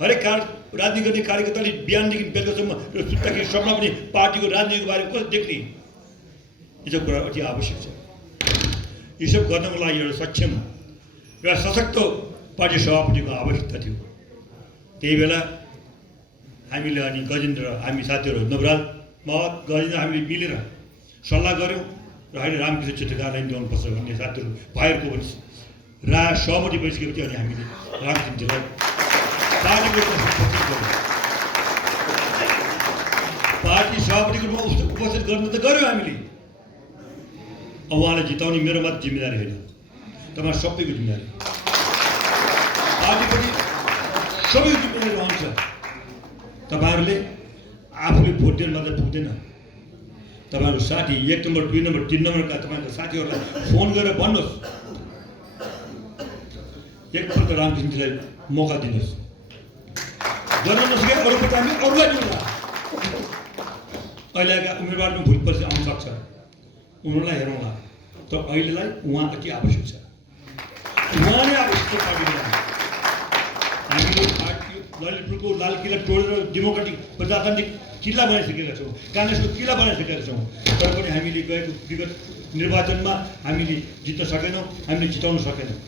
हरेक राजनीति गर्ने कार्यकर्ताले बिहानदेखि बेलुकासम्म र सुत्दाखेरि सम्म पनि पार्टीको राजनीतिको बारेमा कसरी देख्ने, यो सब कुरा अति आवश्यक छ। यो सब गर्नको लागि एउटा सक्षम, एउटा सशक्त पार्टी सभापतिको आवश्यकता थियो। त्यही बेला हामीले अनि गजेन्द्र, हामी साथीहरू नवराज महत गजेन्द्र हामीले मिलेर सल्लाह गऱ्यौँ र अहिले रामकृष्ण चित्रकारलाई ल्याउनुपर्छ भन्ने साथीहरू भाइहरूको पनि सहमति भइसकेपछि अनि हामीले रामकृष्णजीलाई पार्टीको पार्टी सभापतिको रूपमा उपस्थित गर्न त गऱ्यौँ हामीले। अब उहाँलाई जिताउने मेरो मात्र जिम्मेदारी होइन, तपाईँ सबैको जिम्मेदारी, पार्टीपट्टि सबैको जिम्मेदारी रहन्छ। तपाईँहरूले आफूले भोट दिनु मात्रै पुग्दैन, तपाईँहरूको साथी 1 नम्बर 2 नम्बर 3 नम्बरका तपाईँको साथीहरूलाई फोन गरेर भन्नुहोस्, एकपल्ट रामकृष्णजीलाई मौका दिनुहोस्। गर्न नसके अरूपट्टि हामी अरूलाई दिउँला। अहिलेका उम्मेदवारमा भोलिपर्सि आउन सक्छ, उनीहरूलाई हेरौँला। तर अहिलेलाई उहाँ अति आवश्यक छ, उहाँ नै आवश्यक छ पार्टीलाई। हामीले पार्टी ललितपुरको लाल किल्ला तोडेर डेमोक्रेटिक प्रजातान्त्रिक किल्ला बनाइसकेका छौँ, काङ्ग्रेसको किल्ला बनाइसकेका छौँ। तर पनि हामीले गएको विगत निर्वाचनमा हामीले जित्न सकेनौँ, हामीले जिताउन सकेनौँ।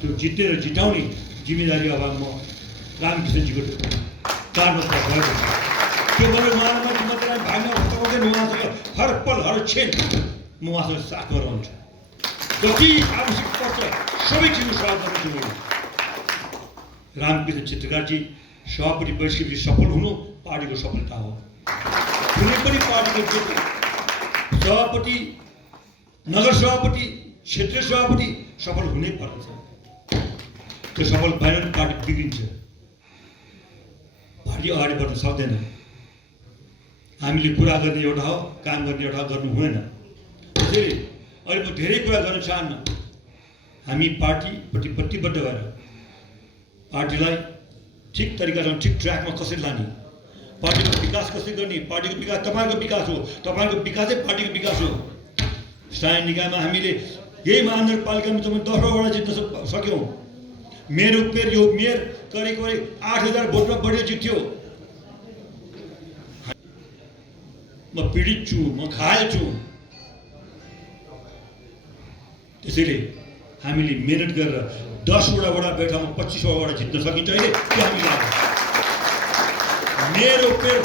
त्यो जित्ने र जिताउने जिम्मेदारी अब म रामकृष्णजीको काँधमा भएको छ। त्यो गरेर उहाँलाई मात्रै भाग्न पाउँदैन, उहाँसँग हर पल हर क्षण म उहाँसँग साथमा रहन्छु। जति आवश्यक पर्छ सबै चिजको सहयोग गर्छु। रामकृष्ण चित्रकारजी सभापति भइसकेपछि सफल हुनु पार्टीको सफलता हो। कुनै पनि पार्टीको व्यक्ति सभापति, नगर सभापति, क्षेत्रीय सभापति सफल हुनै पर्दछ। त्यो सफल भएन भने पार्टी बिग्रिन्छ, पार्टी अगाडि बढ्न सक्दैन। हामीले कुरा गर्ने एउटा हो, काम गर्ने एउटा गर्नु हुँदैन। त्यसैले अहिले म धेरै कुरा गर्न चाहन्न। हामी पार्टीपट्टि प्रतिबद्ध भएर पार्टीलाई ठिक तरिकासँग ठिक ट्र्याकमा कसरी लाने, पार्टीको विकास कसरी गर्ने। पार्टीको विकास तपाईँको विकास हो, तपाईँको विकासै पार्टीको विकास हो। स्थानीय निकायमा हामीले यही महानगरपालिकामा तपाईँ 10 वटा जित्न सक्यौँ। मेरो यो मेयर करिब 8,000 भोटमा बढी जित्यो। म पीडित छु, म घायल छु। त्यसैले हामीले मेहनत गरेर 10 वटा बैठामा 25 वटा जित्न सकिन्छ। अहिले त्यो हामी लाग्छ। मेरो पेर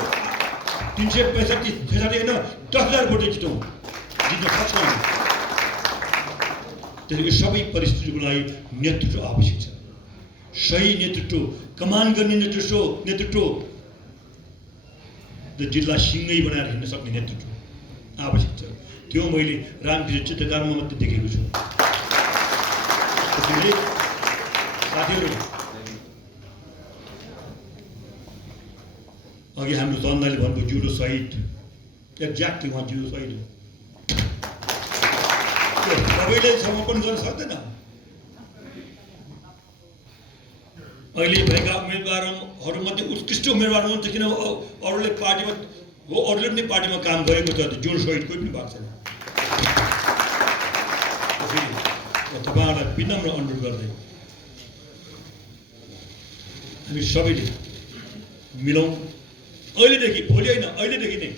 365 होइन 10,000 भोट जित्न सक्छौँ। त्यसैले सबै परिस्थितिको लागि नेतृत्व आवश्यक छ। सही नेतृत्व, कमान गर्ने नेतृत्व, जिल्ला सिङ्गै बनाएर हिँड्न सक्ने नेतृत्व आवश्यक छ। त्यो मैले रामकृष्ण चित्रकारमा मात्रै देखेको छु। त्यसैले साथीहरू, अघि हाम्रो चन्दाले भन्नुभयो जुडो सहित, एक्ज्याक्टली उहाँ जुडो सहित हो। सबैले समर्पण गर्न सक्दैन। अहिले भएका उम्मेदवारहरूमध्ये उत्कृष्ट उम्मेदवार हुनुहुन्छ, किन अरूले पार्टीमा हो, अरूले पनि पार्टीमा काम गरेको छ। जोड सहित कोही पनि भएको छैन। त्यसैले तपाईँहरूलाई विनम्र अनुरोध गर्दै हामी सबैले मिलौँ। अहिलेदेखि, भोलि होइन, अहिलेदेखि नै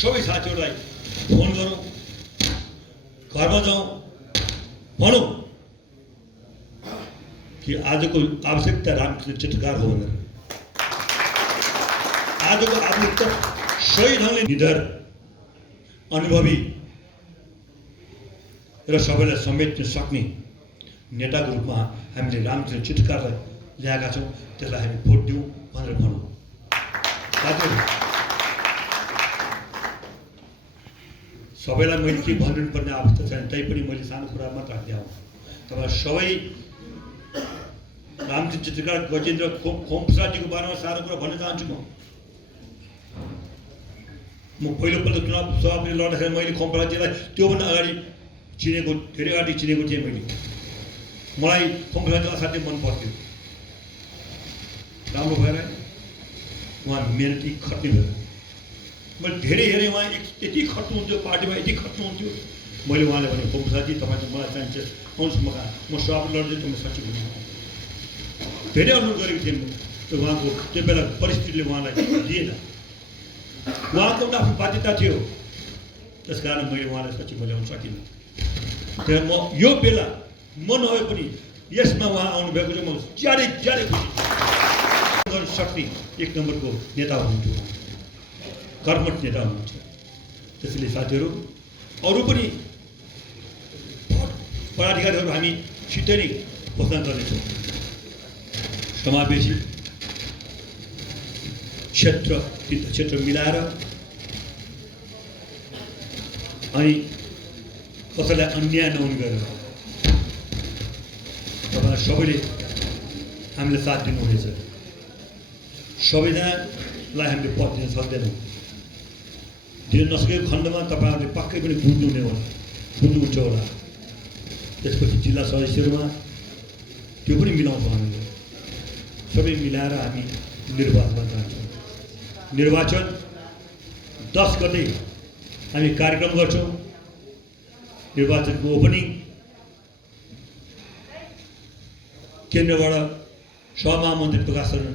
सबै साथीहरूलाई फोन गरौँ, घरमा जाउँ, भनौँ कि आजको आवश्यकता रामकृष्ण चित्रकार हो भनेर। आजको आवश्यकता सही ढङ्गले निडर, अनुभवी र सबैलाई समेट्न सक्ने नेताको रूपमा हामीले रामकृष्ण चित्रकारलाई ल्याएका छौँ। त्यसलाई हामी भोट दिउँ भनेर भनौँ। साथीहरू, सबैलाई मैले के भन्नुपर्ने आवश्यकता छैन, तैपनि मैले सानो कुरा मात्र राख्दै आउँ। तपाईँ सबै रामकृष्ण चित्रकार गजेन्द्र खोमप्रसादजीको बारेमा सानो कुरा भन्न चाहन्छु। म पहिलोपल्ट चुनाव सभापति लड्दाखेरि मैले खोमप्रसादजीलाई त्योभन्दा अगाडि चिनेको, धेरै अगाडि चिनेको थिएँ मैले। मलाई खोमप्रसादजी असाध्यै मन पर्थ्यो। राम्रो भएर उहाँ मेहनती खट्ने भयो। मैले धेरै हेरेँ, उहाँ यति खट्नुहुन्थ्यो, पार्टीमा यति खट्नुहुन्थ्यो। मैले उहाँले भने खोमप्रसादजी तपाईँ त मलाई चाहिन्छ, आउनुहोस् म सभापति लड्दै तपाईँ सचिव हुनु। धेरै अनुरोध गरेको थिएँ। त्यो उहाँको त्यो बेला परिस्थितिले उहाँलाई दिएन। उहाँको पनि आफ्नो बाध्यता थियो, त्यस कारण मैले उहाँलाई सचिव ल्याउन सकिनँ। त्यहाँ म यो बेला म नभए पनि यसमा उहाँ आउनुभएको चाहिँ म ज्यादै खुसी गर्न सक्ने 1 नम्बरको नेता हुनुहुन्थ्यो, कर्मठ नेता हुनुहुन्छ। त्यसैले साथीहरू, अरू पनि पदाधिकारीहरू हामी छिट्टै नै घोषणा गर्नेछौँ। समावेशी क्षेत्र मिलाएर अनि कसैलाई अन्याय नहुने गरेर तपाईँ सबैले हामीलाई साथ दिनुहुनेछ। सबैजनालाई हामीले पद दिन सक्दैनौँ। दिन नसकेको खण्डमा तपाईँहरूले पक्कै पनि बुझ्नुहुन्छ होला। त्यसपछि जिल्ला सदस्यहरूमा त्यो पनि मिलाउँछौँ। हामीले सबै मिलाएर हामी निर्वाचनमा जान्छौँ। निर्वाचन 10 गते हामी कार्यक्रम गर्छौँ। निर्वाचनको ओपनिङ केन्द्रबाट सहमहामन्त्री प्रकाश शरण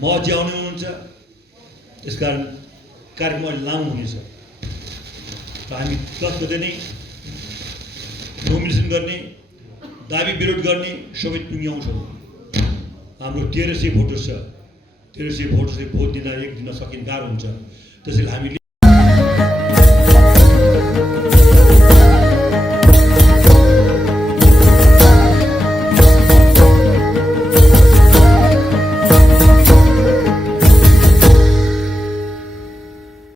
महजी आउने हुनुहुन्छ। त्यसकारण कार्यक्रम अलि लामो हुनेछ र हामी 10 गते नै नोमिनेसन गर्ने, दाबी विरोध गर्ने सबै टुङ्ग्याउँछौँ। हाम्रो 1300 भोटर छ। 1300 भोटरले भोट दिँदा 1 दिन सकिने गाह्रो हुन्छ। त्यसैले हामीले